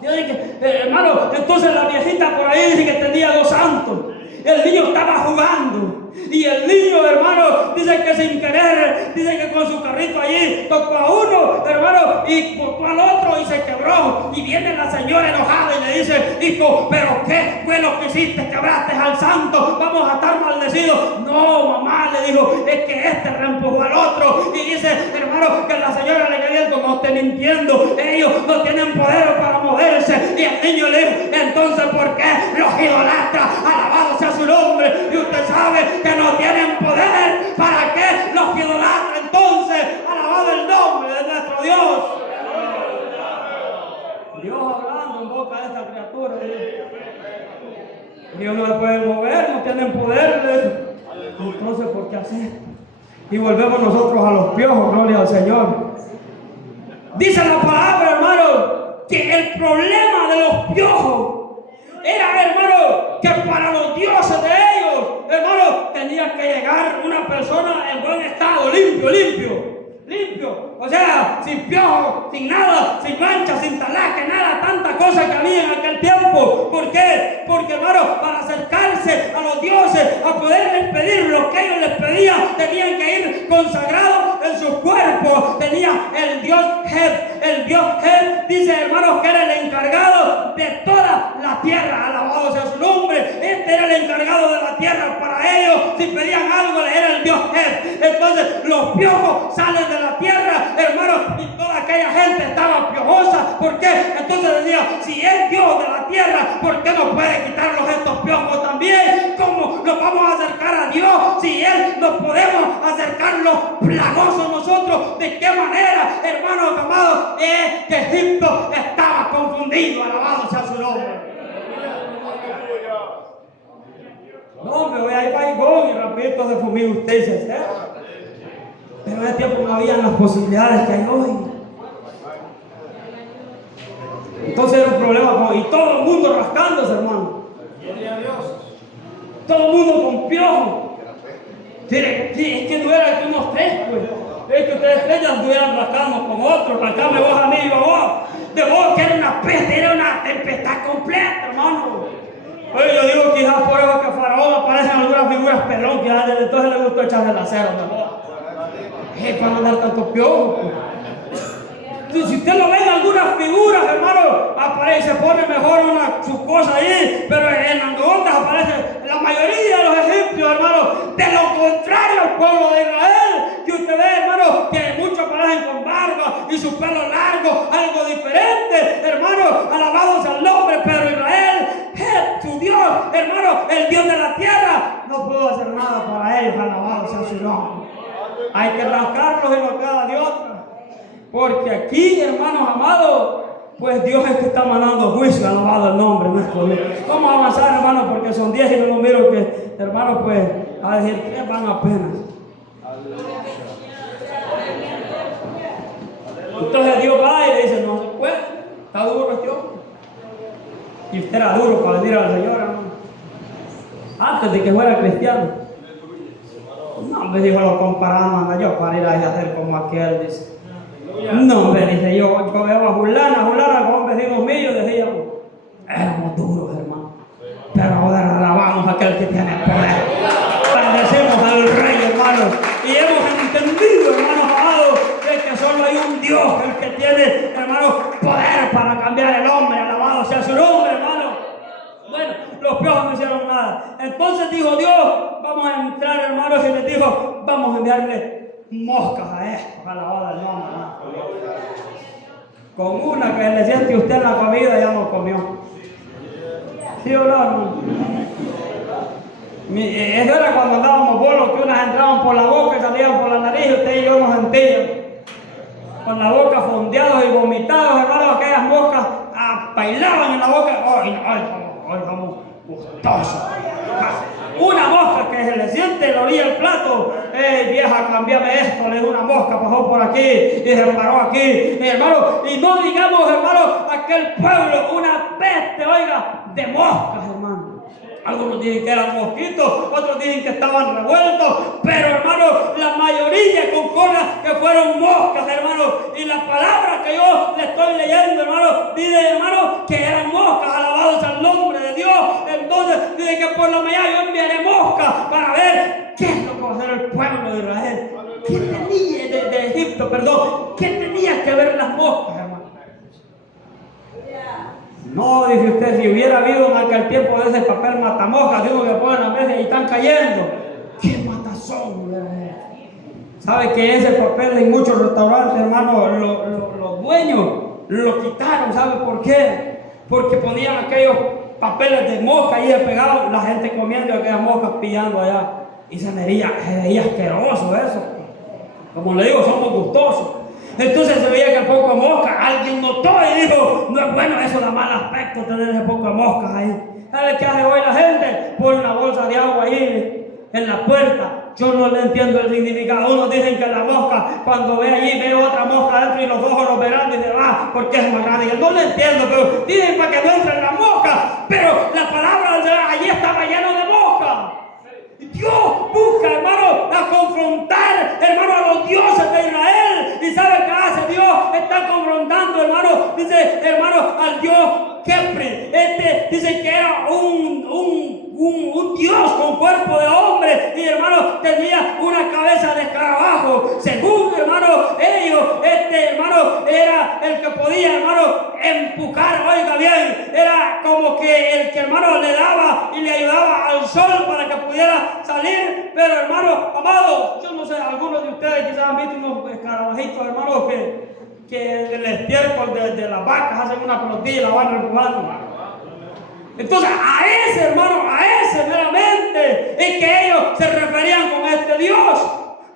tiene que hermano, entonces la viejita por ahí dice que tenía 2 santos. El niño estaba jugando. Y el niño, hermano, dice que sin querer, dice que con su carrito allí tocó a uno, hermano, y tocó al otro y se quebró. Y viene la señora enojada y le dice: hijo, ¿pero qué fue lo que hiciste? Quebraste al santo, vamos a estar maldecidos. No, mamá, le dijo, es que este reempujó al otro. Y dice, hermano, que la señora le quería: no estén mintiendo, ellos no tienen poder para moverse. Y el niño le dijo: entonces, ¿por qué los idolatra? Alabado sea su nombre. Y usted sabe que no tienen poder. ¿Para qué los idolatra entonces? Alabado el nombre de nuestro Dios. Dios hablando en boca de esta criatura. Ellos no se pueden mover, no tienen poder. Entonces, ¿por qué hacer? Y volvemos nosotros a los piojos, gloria al Señor. Dice la palabra, hermano, que el problema de los piojos era, hermano, que para los dioses de ellos, hermano, tenía que llegar una persona en buen estado, limpio, o sea, sin piojos, sin nada, sin mancha, sin talaque, nada, tanta cosa que había en aquel tiempo. ¿Por qué? Porque, hermano, para acercarse a los dioses, a poderles pedir lo que ellos les pedían, tenían que ir consagrados en sus cuerpos. Tenía el dios Het. El dios Het, dice, hermanos, que era el encargado de toda la tierra. Alabado sea su nombre. Este era el encargado de la tierra para ellos. Si pedían algo, le era el dios Het. Entonces, los piojos salen de la tierra, hermanos, y toda aquella gente estaba piojosa. ¿Por qué? Entonces decía: si es Dios de la tierra, ¿por qué no puede quitarnos estos piojos también? ¿Cómo nos vamos a acercar a Dios si Él nos podemos acercar los plagosos nosotros? ¿De qué manera, hermanos amados? Es que Egipto estaba confundido. Alabado sea su nombre. No, hombre, voy a ir para y rapidito se fumiga usted y se cierra. Pero en ese tiempo no había las posibilidades que hay hoy. Entonces era un problema, y todo el mundo rascándose, hermano. Todo el mundo con piojo. Es que no era que unos 3, pues. Es que ustedes 3 ya estuvieran rascando con otros. Rascame vos a mí y yo a vos. De vos, que era una peste, era una tempestad completa, hermano. Oye, yo digo quizás por eso que a Faraón aparecen algunas figuras pelón, que desde entonces le gustó echarse el acero mejor. Para no dar tanto piojo. Si usted lo ve en algunas figuras, hermano, aparece, se pone mejor su cosa ahí, pero en las otras aparece la mayoría de los egipcios, hermano. De lo contrario, el pueblo de Israel, que usted ve, hermano, que muchos aparecen con barba y su pelo largo, algo diferente, hermano, alabados al nombre. Pero Israel, su Dios, hermano, el Dios de la tierra, no pudo hacer nada para ellos. Alabados sea su nombre. Hay que rascarlos y no queda de otra. Porque aquí, hermanos amados, pues Dios es que está mandando juicio. Alabado el nombre nuestro Dios. Vamos a avanzar, hermanos, porque son 10 y no lo miro que, hermanos, pues a decir que van apenas. Entonces Dios va y le dice: no se puede, está duro este hombre. Y usted era duro para venir al Señor, hermano, antes de que fuera cristiano. No, me dijo, lo comparamos, yo para ir a hacer como aquel, dice. No, me dice, yo veo a Julana con vecinos míos, decíamos, éramos duros, hermano. Pero ahora alabamos a aquel que tiene poder. Bendecimos al Rey, hermano. Y hemos entendido, hermanos amados, de que solo hay un Dios, el que tiene, hermanos, poder para cambiar el hombre. Alabado sea su nombre, hermano. Bueno, los piojos no hicieron nada. Entonces dijo Dios: vamos a entrar, hermanos, y les dijo: vamos a enviarle moscas a esto. Alabado el nombre, hermano. Con una que le siente usted en la comida, ya no comió. ¿Sí o no, hermano? Eso era cuando andábamos bolos, que unas entraban por la boca y salían por la nariz, y usted y yo nos sentíamos con la boca fondeados y vomitados, hermanos. Aquellas moscas bailaban en la boca. Ay, vamos, gustoso. Una mosca que se le siente en la orilla del plato. Vieja, cambiame esto. Le dio una mosca, pasó por aquí y se paró aquí, mi hermano. Y no digamos, hermano, aquel pueblo, una peste, oiga, de moscas, hermano. Algunos dicen que eran mosquitos, otros dicen que estaban revueltos, pero, hermano, la mayoría con colas que fueron moscas, hermano. Y la palabra que yo le estoy leyendo, hermano, dice, hermano, que eran moscas. por la mañana yo enviaré moscas para ver qué es lo que va a hacer el pueblo de Israel. ¿Qué tenía de Egipto, perdón? ¿Qué tenía que ver las moscas, hermano? No, dice usted, si hubiera habido en aquel tiempo de ese papel matamoscas, de uno que pone en la mesa y están cayendo. ¡Qué matazón! ¿Sabe que ese papel en muchos restaurantes, hermano, los dueños lo quitaron? ¿Sabe por qué? Porque ponían aquellos papeles de mosca ahí pegados, la gente comiendo y aquellas moscas pillando allá. Y se veía asqueroso eso. Como le digo, somos gustosos. Entonces se veía que el poco de mosca, alguien notó y dijo, no es bueno, eso da mal aspecto tener ese poco de moscas ahí. ¿Sabe qué hace hoy la gente? Pone una bolsa de agua ahí en la puerta. Yo no le entiendo el significado. Unos dicen que la mosca, cuando ve allí, ve otra mosca adentro y los ojos los verán y dice, porque es más grande. Yo no le entiendo, pero dicen para que no entren las moscas. Pero la palabra del Señor allí estaba lleno de moscas. Dios busca, hermano, a confrontar, hermano, a los dioses de Israel. ¿Y sabe qué hace Dios? Está confrontando, hermano, dice, hermano, al Dios Kepri. Dice que era un Dios con cuerpo de hombre y, hermano, tenía una cabeza de escarabajo. Según, hermano, ellos, hermano, era el que podía, hermano, empujar, oiga bien, era como que el que, hermano, le daba y le ayudaba al sol para que pudiera salir. Pero, hermano, amado, yo no sé, algunos de ustedes quizás han visto unos escarabajitos, hermano, que en el estiércol de las vacas hacen una pelotilla y la van empujando. Entonces, a ese, hermano, a ese meramente es que ellos se referían con este Dios.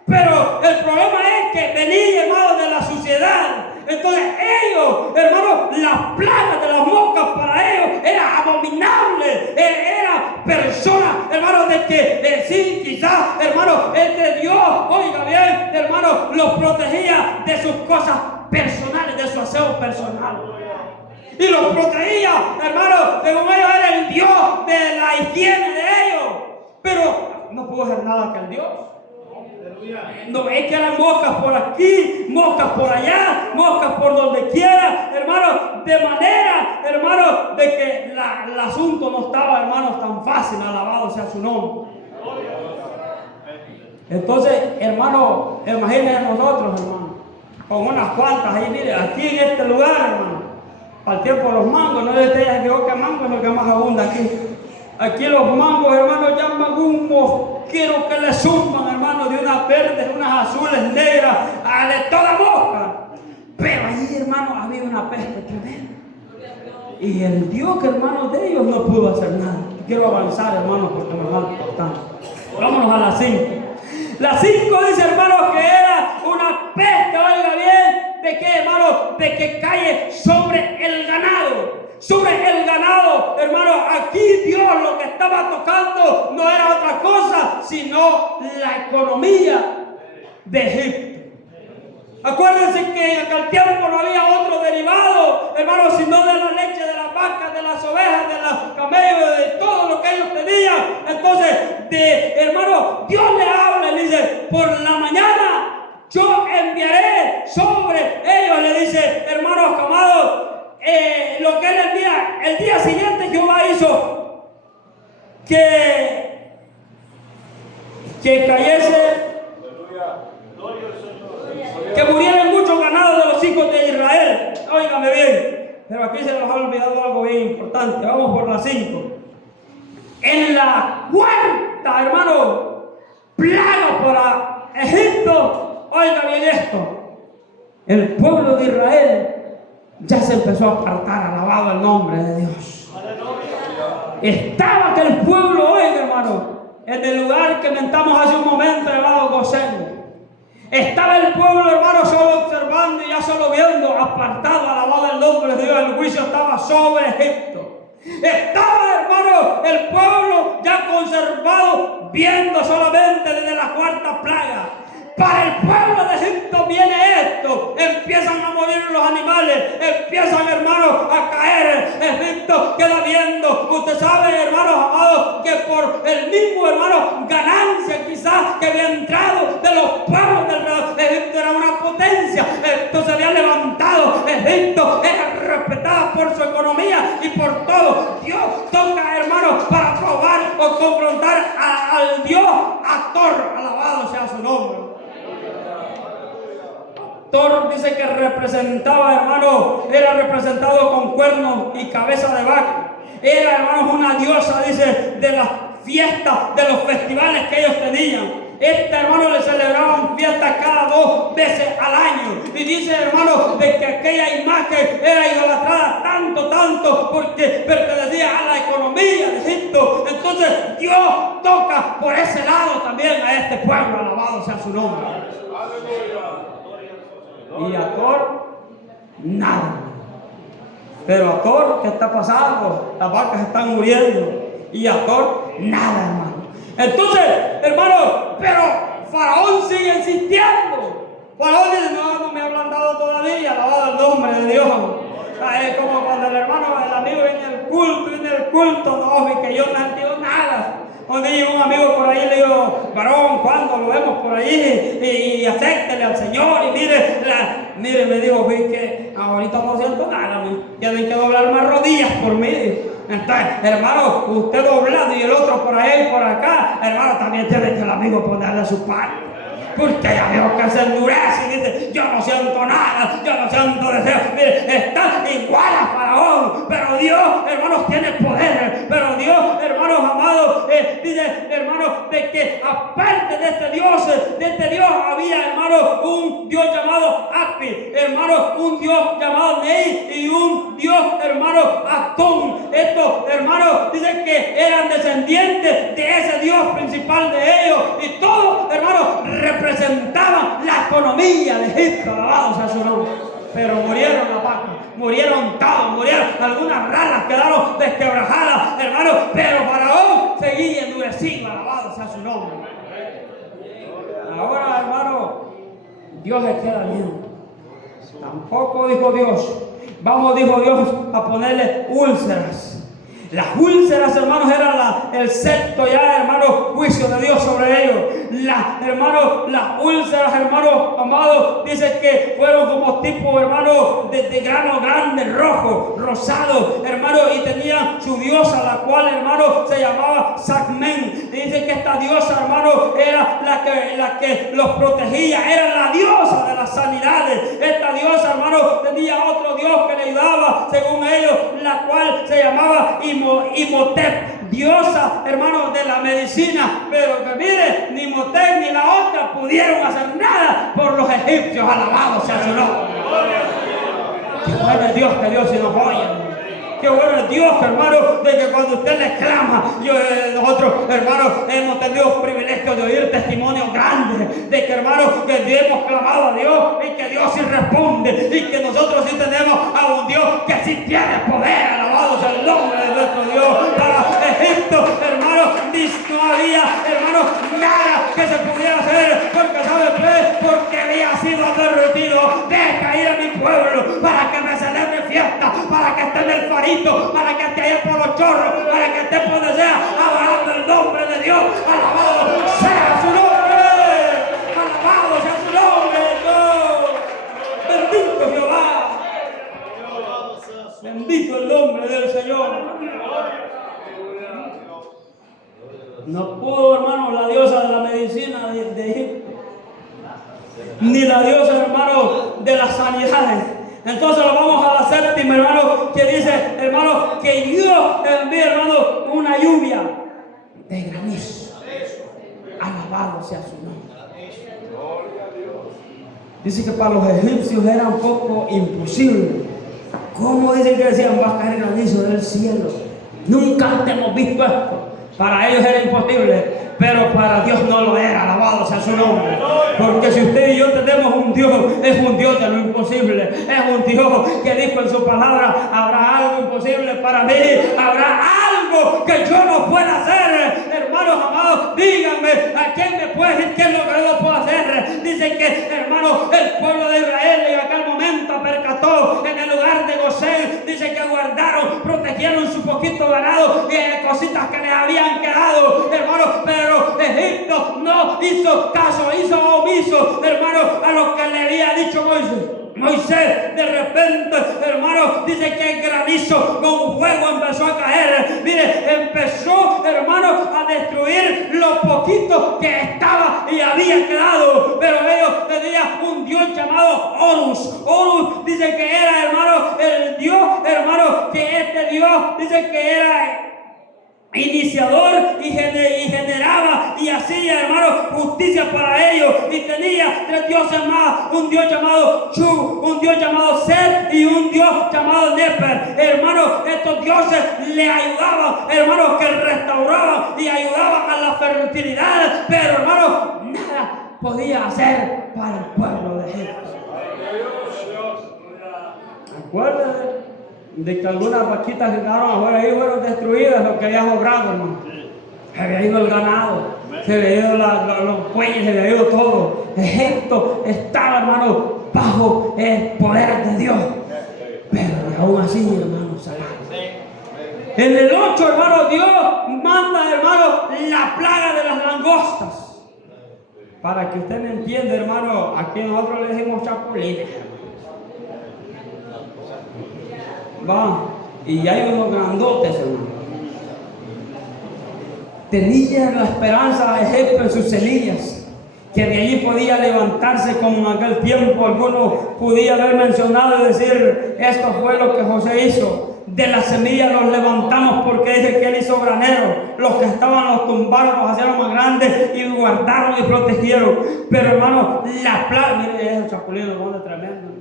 Pero el problema es que venía, hermano, de la suciedad. Entonces ellos, hermano, las plagas de las moscas para ellos era abominable. Era persona, hermano, de que sí, quizás, hermano, Dios, oiga bien, hermano, los protegía de sus cosas personales, de su aseo personal. Y los protegía, hermano, según ellos era el Dios de la higiene de ellos. Pero no pudo hacer nada que el Dios. No, es que eran moscas por aquí, moscas por allá, moscas por donde quiera, hermano, de manera, hermano, de que el asunto no estaba, hermano, tan fácil, alabado sea su nombre. Entonces, hermano, imagínense nosotros, hermano, con unas cuantas ahí, mire, aquí en este lugar, hermano, al tiempo de los mangos, no es de que mango es lo que más abunda aquí. Aquí los mangos, hermano, llaman un mosquero que le zumban, hermano, de unas verdes, unas azules, negras, de toda mosca. Pero allí, hermano, había una peste tremenda. Y el Dios, hermano, de ellos no pudo hacer nada. Quiero avanzar, hermano, porque me falta bastante. Vámonos a las 5. Las 5 dice, hermano, que era una peste, oiga bien, de que, hermano, de que cae sobre el ganado. Sobre el ganado, hermano, aquí Dios lo que estaba tocando no era otra cosa, sino la economía de Egipto. Acuérdense que en aquel tiempo no había otro derivado, hermano, sino de la leche de las vacas, de las ovejas, de los camellos, de todo lo que ellos tenían. Entonces, hermano, Dios le habla y le dice, por la mañana yo enviaré sobre ellos, le dice, hermanos amados, lo que él envía. El día siguiente Jehová hizo que cayese, que murieran muchos ganados de los hijos de Israel. Óigame bien, pero aquí se nos ha olvidado algo bien importante. Vamos por las 5. En la cuarta, hermano, plaga para Egipto, oiga bien esto, el pueblo de Israel ya se empezó a apartar, alabado el nombre de Dios. Estaba que el pueblo, oiga, hermano, en el lugar que mentamos hace un momento llamado Gosén. Estaba el pueblo, hermano, solo observando y ya solo viendo, apartado, alabado el nombre de Dios. El juicio estaba sobre Egipto. Estaba, hermano, el pueblo ya conservado, viendo solamente desde la cuarta plaga. Para el pueblo de Egipto viene esto. Empiezan a morir los animales. Empiezan, hermanos, a caer. Egipto queda viendo. Usted sabe, hermanos amados, que por el mismo, hermano, ganancia quizás que había entrado de los pueblos del Egipto era una potencia. Egipto se había levantado. Egipto era respetada por su economía y por todo. Dios toca, hermanos, para probar o confrontar al Dios Actor, alabado sea su nombre. Actor dice que representaba, hermano, era representado con cuernos y cabeza de vaca. Era, hermanos, una diosa, dice, de las fiestas, de los festivales que ellos tenían. Hermano, le celebraban fiestas cada 2 veces al año. Y dice, hermano, de que aquella imagen era idolatrada tanto, porque pertenecía a la economía de Egipto. Entonces, Dios toca por ese lado también a este pueblo, alabado sea su nombre. Y Actor, nada. Pero Actor, ¿qué está pasando? Las vacas están muriendo. Y Actor, nada, hermano. Entonces, hermano, pero Faraón sigue insistiendo. Faraón dice, no me hablan dado todavía, alabado el nombre de Dios. Es como cuando el hermano, el amigo viene al culto, no, y que yo no entiendo nada. Un día un amigo por ahí le dijo, varón, ¿cuándo lo vemos por ahí? Y acéptele al Señor. Y mire, me dijo, vi que ahorita no siento nada, tienen que doblar más rodillas por mí. Entonces, hermano, usted doblando y el otro por ahí y por acá, hermano, también tiene que el amigo ponerle su parte. Porque ya veo que se endurece y dice, yo no siento nada, yo no siento deseo. Mire, está igual a Faraón, pero Dios, hermanos, tiene poder. Pero Dios, hermanos amados, dice, hermanos, de que aparte de este Dios había, hermanos, un Dios llamado Api, hermanos, un Dios llamado Nei y un Dios, hermano, Atón. Estos, hermanos, dicen que eran descendientes de ese Dios principal de ellos. Y todos, hermanos, representaban la economía de Egipto, alabados a su nombre. Pero murieron las vacas, murieron todos, murieron, algunas ranas quedaron desquebrajadas, hermanos, pero Faraón seguía endurecido, alabados a su nombre. Ahora, hermano, Dios se queda viendo. Tampoco dijo Dios, dijo Dios, a ponerle úlceras. Las úlceras, hermanos, eran el sexto ya, hermanos, juicio de Dios sobre ellos. Las úlceras, hermanos amados, dice que fueron como tipo, hermanos, de grano grande, rojo, rosado, hermanos, y tenían su diosa, la cual, hermanos, se llamaba Sacmen. Dice que esta diosa, hermanos, era la que los protegía, era la diosa de las sanidades. Esta diosa, hermanos, tenía otro Dios que le ayudaba, según ellos, la cual se llamaba Imhotep, diosa, hermanos, de la medicina. Pero que mire, ni Imhotep ni la otra pudieron hacer nada por los egipcios, alabados sea su nombre. Qué bueno es Dios, que Dios se nos oye. Qué bueno es Dios, hermano, de que cuando usted le clama, nosotros, hermanos, hemos tenido privilegio de oír testimonios grandes, de que, hermanos, que hemos clamado a Dios y que Dios sí responde, y que nosotros sí tenemos a un Dios que sí tiene poder, alabado sea el nombre de nuestro Dios. Para Egipto, hermanos, no había, hermanos, nada que se pudiera hacer, porque ¿sabe qué? Porque había sido advertido, deja ir a mi pueblo para que me celebre fiesta, para que esté en el farito, para que esté ahí por los chorros, para que esté por donde sea, alabando el nombre de Dios, alabado sea su nombre, alabado sea su nombre, Dios, bendito Jehová, bendito el nombre del Señor. No pudo, hermano, la diosa de la medicina de Egipto, ni la diosa, hermano, de las sanidades. Entonces lo vamos a la séptima, hermano, que dice, hermano, que Dios envía, hermano, una lluvia de granizo. Alabado sea su nombre. Dice que para los egipcios era un poco imposible. ¿Cómo dicen que decían, va a caer granizo del cielo? Nunca hemos visto esto. Para ellos era imposible, pero para Dios no lo era, alabado sea su nombre. Porque si usted y yo tenemos un Dios, es un Dios de lo imposible. Es un Dios que dijo en su palabra, habrá algo imposible para mí, habrá algo que yo no pueda hacer. Hermanos amados, díganme, ¿a quién me puede decir qué es lo que yo no puedo hacer? Dice que, hermanos, el pueblo de Israel en aquel momento percató en el lugar de Gosén, dice que guardaron, protegieron su poquito ganado y cositas que les habían quedado, hermanos, pero Egipto no hizo caso, hizo omiso, hermanos, a lo que le había dicho Moisés. De repente, hermanos, dice que el granizo con fuego empezó a caer. Mire, empezó, hermanos, a único que estaba y había quedado. Pero ellos tenían un Dios llamado Horus. Horus dice que era, hermano, el Dios, hermano, que este Dios dice que era iniciador y generaba y hacía, hermano, justicia para ellos. Y tenía tres dioses más: un Dios llamado Chu, un Dios llamado Set y un Dios llamado Nefer. Hermano, estos dioses le ayudaban, hermano, que restauraban y ayudaban a la fertilidad, pero, hermano, nada podía hacer para el pueblo de Egipto. Acuérdate de que algunas vaquitas que quedaron afuera ahí fueron destruidas, lo que habían obrado, hermano. Se había ido el ganado, se había ido los bueyes, se había ido todo. Egipto estaba, hermano, bajo el poder de Dios. Pero aún así, hermano, salieron. En el 8, hermano, Dios manda, hermano, la plaga de las langostas. Para que usted me entienda, hermano, aquí nosotros le decimos chapulines. Va, y hay unos grandotes, hermano. Tenía la esperanza de Egipto en sus semillas, que de allí podía levantarse como en aquel tiempo. Algunos podían haber mencionado y decir: esto fue lo que José hizo. De las semillas los levantamos, porque dice que él hizo graneros. Los que estaban los tumbaron, los hicieron más grandes y guardaron y protegieron. Pero, hermano, la plaga, mire, esos chapulines son tremendo.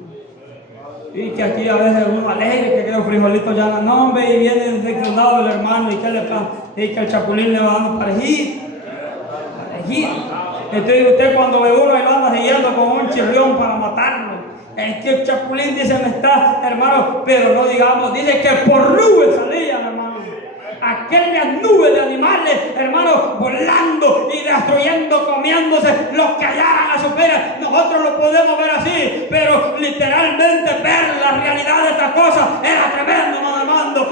Y que aquí a veces uno alegre que los frijolitos ya no nombre y viene infeccionado el hermano, y que le pasa, y que el chapulín le va dando parejito. Entonces usted cuando ve uno y lo anda siguiendo con un chirrión para matarlo, es que el chapulín dice: me está, hermano, pero no digamos, dice que por nubes salían, hermano. Aquellas nubes de animales, hermano, volando y destruyendo, comiéndose los que hallaran a su pera. Nosotros lo podemos ver así, pero literalmente ver la realidad de esta cosa era tremendo, hermano.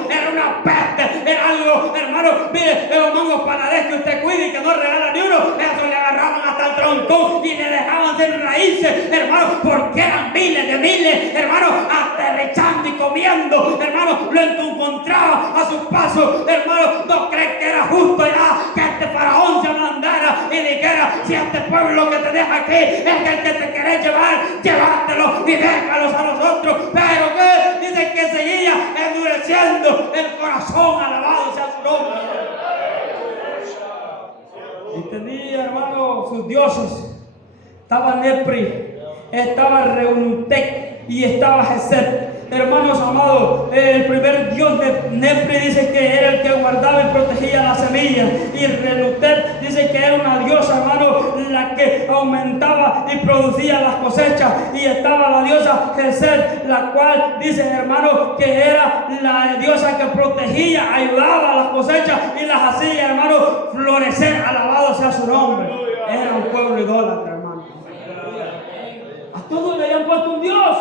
Era una peste, era algo, hermano. Mire, los mangos panadés que usted cuida y que no regala ni uno, eso le agarraban hasta el tronco y le dejaban sin raíces, hermano, porque eran miles de miles, hermano, aterrizando y comiendo, hermano. Lo encontraba a su paso, hermano. ¿No cree que era justo ya que este faraón se mandara y dijera: si este pueblo que te deja aquí es el que te querés llevar, llévatelo y déjalos a nosotros? Pero que dice que seguía endureciendo el corazón, alabado sea su nombre. Y tenía, hermano, sus dioses. Estaba Nepri, estaba Reunutec y estaba Geset. Hermanos amados, el primer dios de Nepri dice que era el que guardaba y protegía las semillas. Y Renutet dice que era una diosa, hermano, la que aumentaba y producía las cosechas. Y estaba la diosa Geset, la cual dice, hermano, que era la diosa que protegía, ayudaba a las cosechas y las hacía, hermano, florecer. Alabado sea su nombre. Era un pueblo idólatra, hermano. A todos le habían puesto un dios.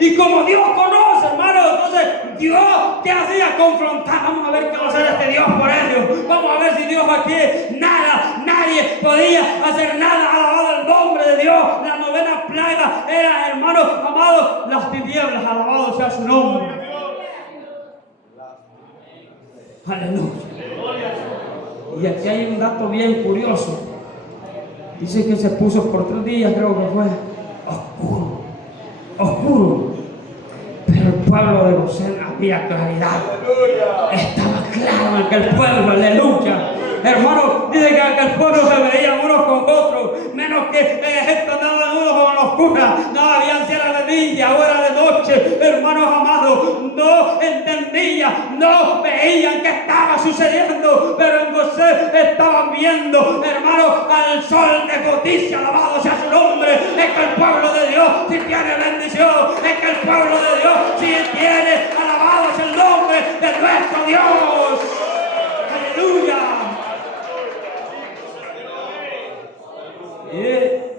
Y como Dios conoce, hermano, entonces Dios, ¿qué hacía? Confrontar. Vamos a ver qué va a hacer este Dios por ellos. Vamos a ver si Dios aquí, nadie podía hacer nada. Alabado el nombre de Dios. La novena plaga era, hermano amado, las tinieblas. Alabado sea su nombre. Aleluya. Y aquí hay un dato bien curioso. Dice que se puso por 3 días, creo que fue, oscuro. Pero el pueblo de Gosén había claridad. Estaba claro en aquel pueblo, aleluya. Hermano, dice que aquel pueblo se veía unos con otros, menos que Egipto andaban unos con la oscura. No habían si era de día o era de noche, hermanos amados. No entendían, no veían qué estaba sucediendo, pero en Gosén estaban viendo, hermano, al sol de justicia. Alabado sea su nombre. Es que el pueblo de Dios sí tiene bendición. Es que el pueblo de Dios sí tiene, alabado sea el nombre de nuestro Dios. Aleluya.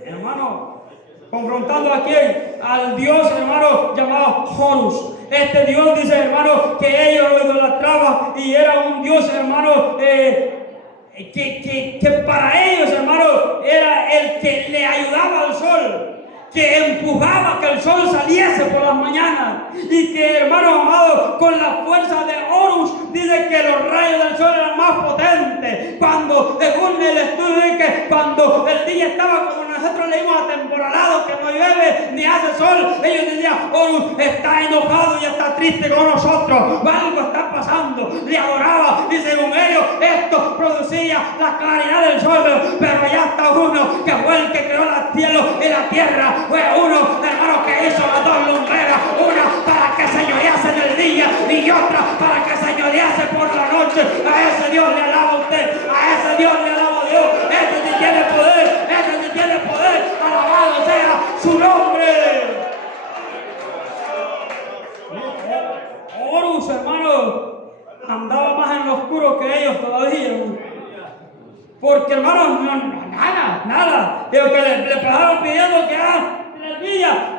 Hermano, confrontando aquí al Dios, hermano, llamado Horus. Este Dios dice, hermano, que ellos lo idolatraban y era un Dios, hermano, que para ellos, hermano, era el que le ayudaba al sol, que empujaba que el sol saliese por las mañanas, y que, hermanos amados, con la fuerza de Horus, dice que los rayos del sol eran más potentes. Cuando según el estudio dice que que cuando el día estaba como nosotros leímos atemporalado, que no llueve ni hace sol, ellos decían, Horus está enojado y está triste con nosotros, algo está pasando. Le adoraba y según ellos esto producía la claridad del sol, pero allá está uno que fue el que creó el cielo y la tierra, fue uno, hermano, que hizo las dos lumbreras, una para que señorease en el día y otra para que señorease por la noche. A ese Dios le alaba usted, a ese Dios le alaba Dios. Este sí tiene poder, este sí tiene poder, alabado sea su nombre. Horus, hermano, andaba más en lo oscuro que ellos todavía, porque hermanos, nada, ellos que le pasaron pidiendo que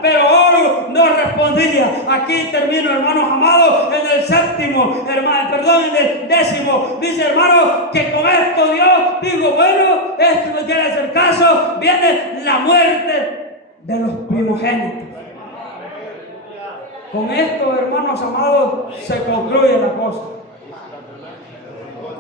pero Horus no respondía. Aquí termino, hermanos amados, en el séptimo, en el décimo. Dice, hermano, que con esto Dios dijo, bueno, esto no quiere hacer caso, viene la muerte de los primogénitos. Con esto, hermanos amados, se concluye la cosa.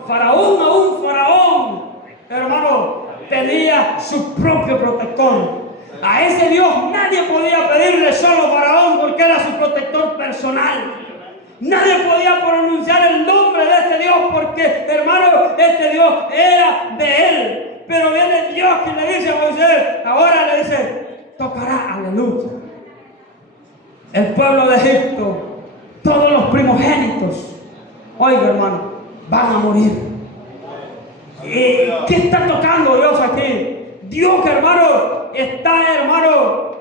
Faraón, hermano, tenía su propio protector. A ese Dios nadie podía pedirle, solo Faraón, porque era su protector personal. Nadie podía pronunciar el nombre de este Dios, porque, hermano, este Dios era de él. Pero viene Dios que le dice a Moisés, ahora le dice, tocará, aleluya, el pueblo de Egipto, todos los primogénitos, oiga, hermano, van a morir. ¿Qué está tocando Dios aquí? Dios, hermano, está, hermano,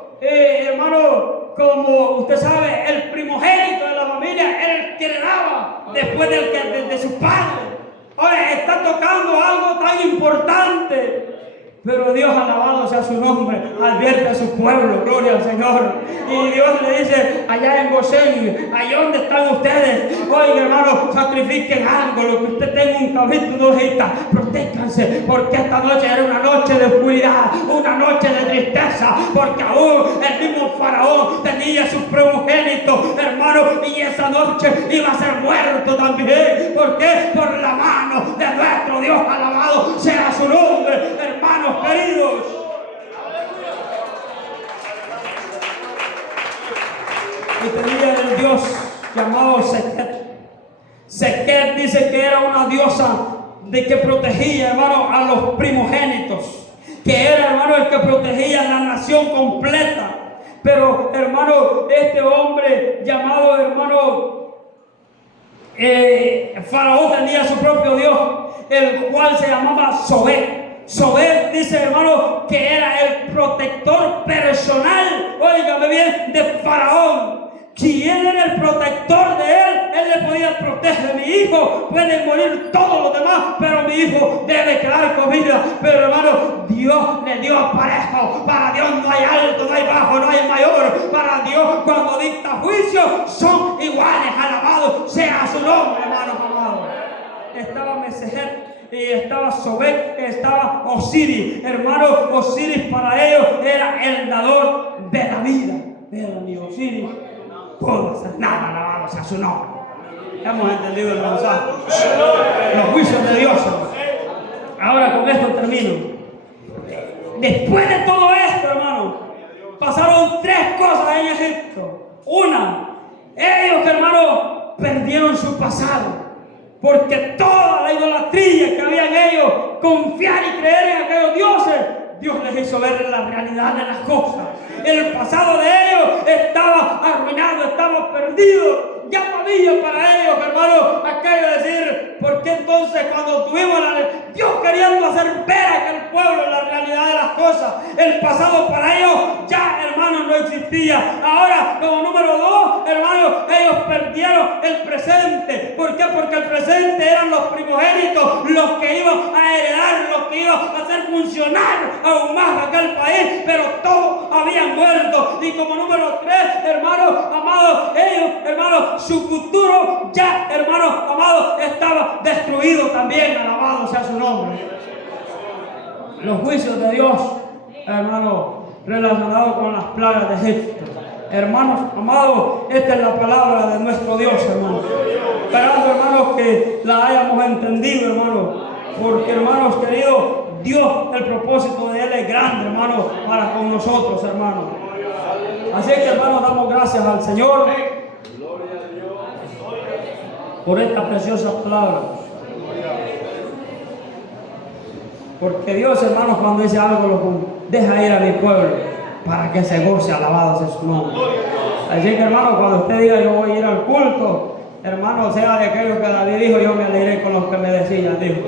como usted sabe, el primogénito de la familia, el que le daba después de su padre. Ahora está tocando algo tan importante. Pero Dios, alabado sea su nombre, advierte a su pueblo, gloria al Señor. Y Dios le dice, allá en Gosén, allá donde están ustedes, oiga, hermano, sacrifiquen algo, lo que usted tenga, un cabrito, una hojita, protéjanse, porque esta noche era una noche de oscuridad, una noche de tristeza, porque aún el mismo Faraón tenía sus primogénitos, hermano, y esa noche iba a ser muerto también. ¿Por qué? Por la mano de nuestro Dios, alabado sea su nombre, hermano queridos. Y tenía el Dios llamado Sekhet. Sekhet dice que era una diosa de que protegía, hermano, a los primogénitos, que era, hermano, el que protegía a la nación completa. Pero, hermano, este hombre llamado, hermano, Faraón tenía su propio Dios, el cual se llamaba Sobek. Sobek dice, hermano, que era el protector personal, óigame bien, de Faraón. ¿Quién era el protector de él? Él le podía proteger. Mi hijo puede morir todos los demás, pero mi hijo debe quedar con vida. Pero, hermano, Dios le dio parejo. Para Dios no hay alto, no hay bajo, no hay mayor. Para Dios, cuando dicta juicio, son iguales. Alabado sea su nombre, hermanos amados. Estaba Mesejet, y estaba Sobek, estaba Osiris. Hermano, Osiris para ellos era el dador de la vida. Era mi Osiris. Puedo hacer nada, alabado sea su nombre. Hemos entendido el mensaje. Los juicios de Dios. Ahora con esto termino. Después de todo esto, hermano, pasaron tres cosas en Egipto. Una, ellos, hermano, perdieron su pasado. Porque toda la idolatría que había en ellos, confiar y creer en aquellos dioses, Dios les hizo ver la realidad de las cosas. El pasado de ellos estaba arruinado, estaba perdido. Ya no había para ellos, hermano, aquello de decir, ¿por qué entonces cuando tuvimos Dios queriendo hacer ver a aquel pueblo la realidad de las cosas? El pasado para ellos ya, hermano, no existía. Ahora, como número dos, hermano, ellos perdieron el presente. ¿Por qué? Porque el presente eran los primogénitos, los que iban a heredar, los que iban a hacer funcionar aún más aquel país, pero todos habían muerto. Y como número tres, hermano, amado, ellos, hermano, su futuro ya, hermano, amado, estaba destruido también. Alabado sea su nombre. Los juicios de Dios, hermano, relacionados con las plagas de Egipto. Hermanos amados, esta es la palabra de nuestro Dios, hermano. Esperando, hermanos, que la hayamos entendido, hermano. Porque, hermanos queridos, Dios, el propósito de Él es grande, hermano, para con nosotros, hermano. Así que, hermano, damos gracias al Señor por esta preciosa palabra. Porque Dios, hermanos, cuando dice algo, deja ir a mi pueblo para que se goce, alabado sea su nombre. Así que, hermano, cuando usted diga yo voy a ir al culto, hermano, sea de aquello que David dijo, yo me alegré con los que me decían, dijo.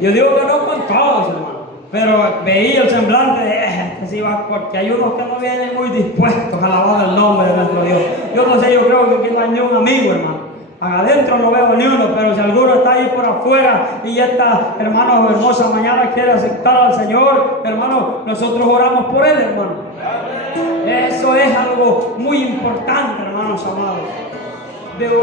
Yo digo que no con todos, hermano, pero veía el semblante de sí va, porque hay unos que no vienen muy dispuestos a alabar el nombre de nuestro Dios. Yo no sé, yo creo que aquí no hay ni un amigo, hermano. Adentro no veo ni uno, pero si alguno está ahí por afuera y esta, hermano, hermosa mañana quiere aceptar al Señor, hermano, nosotros oramos por él, hermano. Eso es algo muy importante, hermanos amados.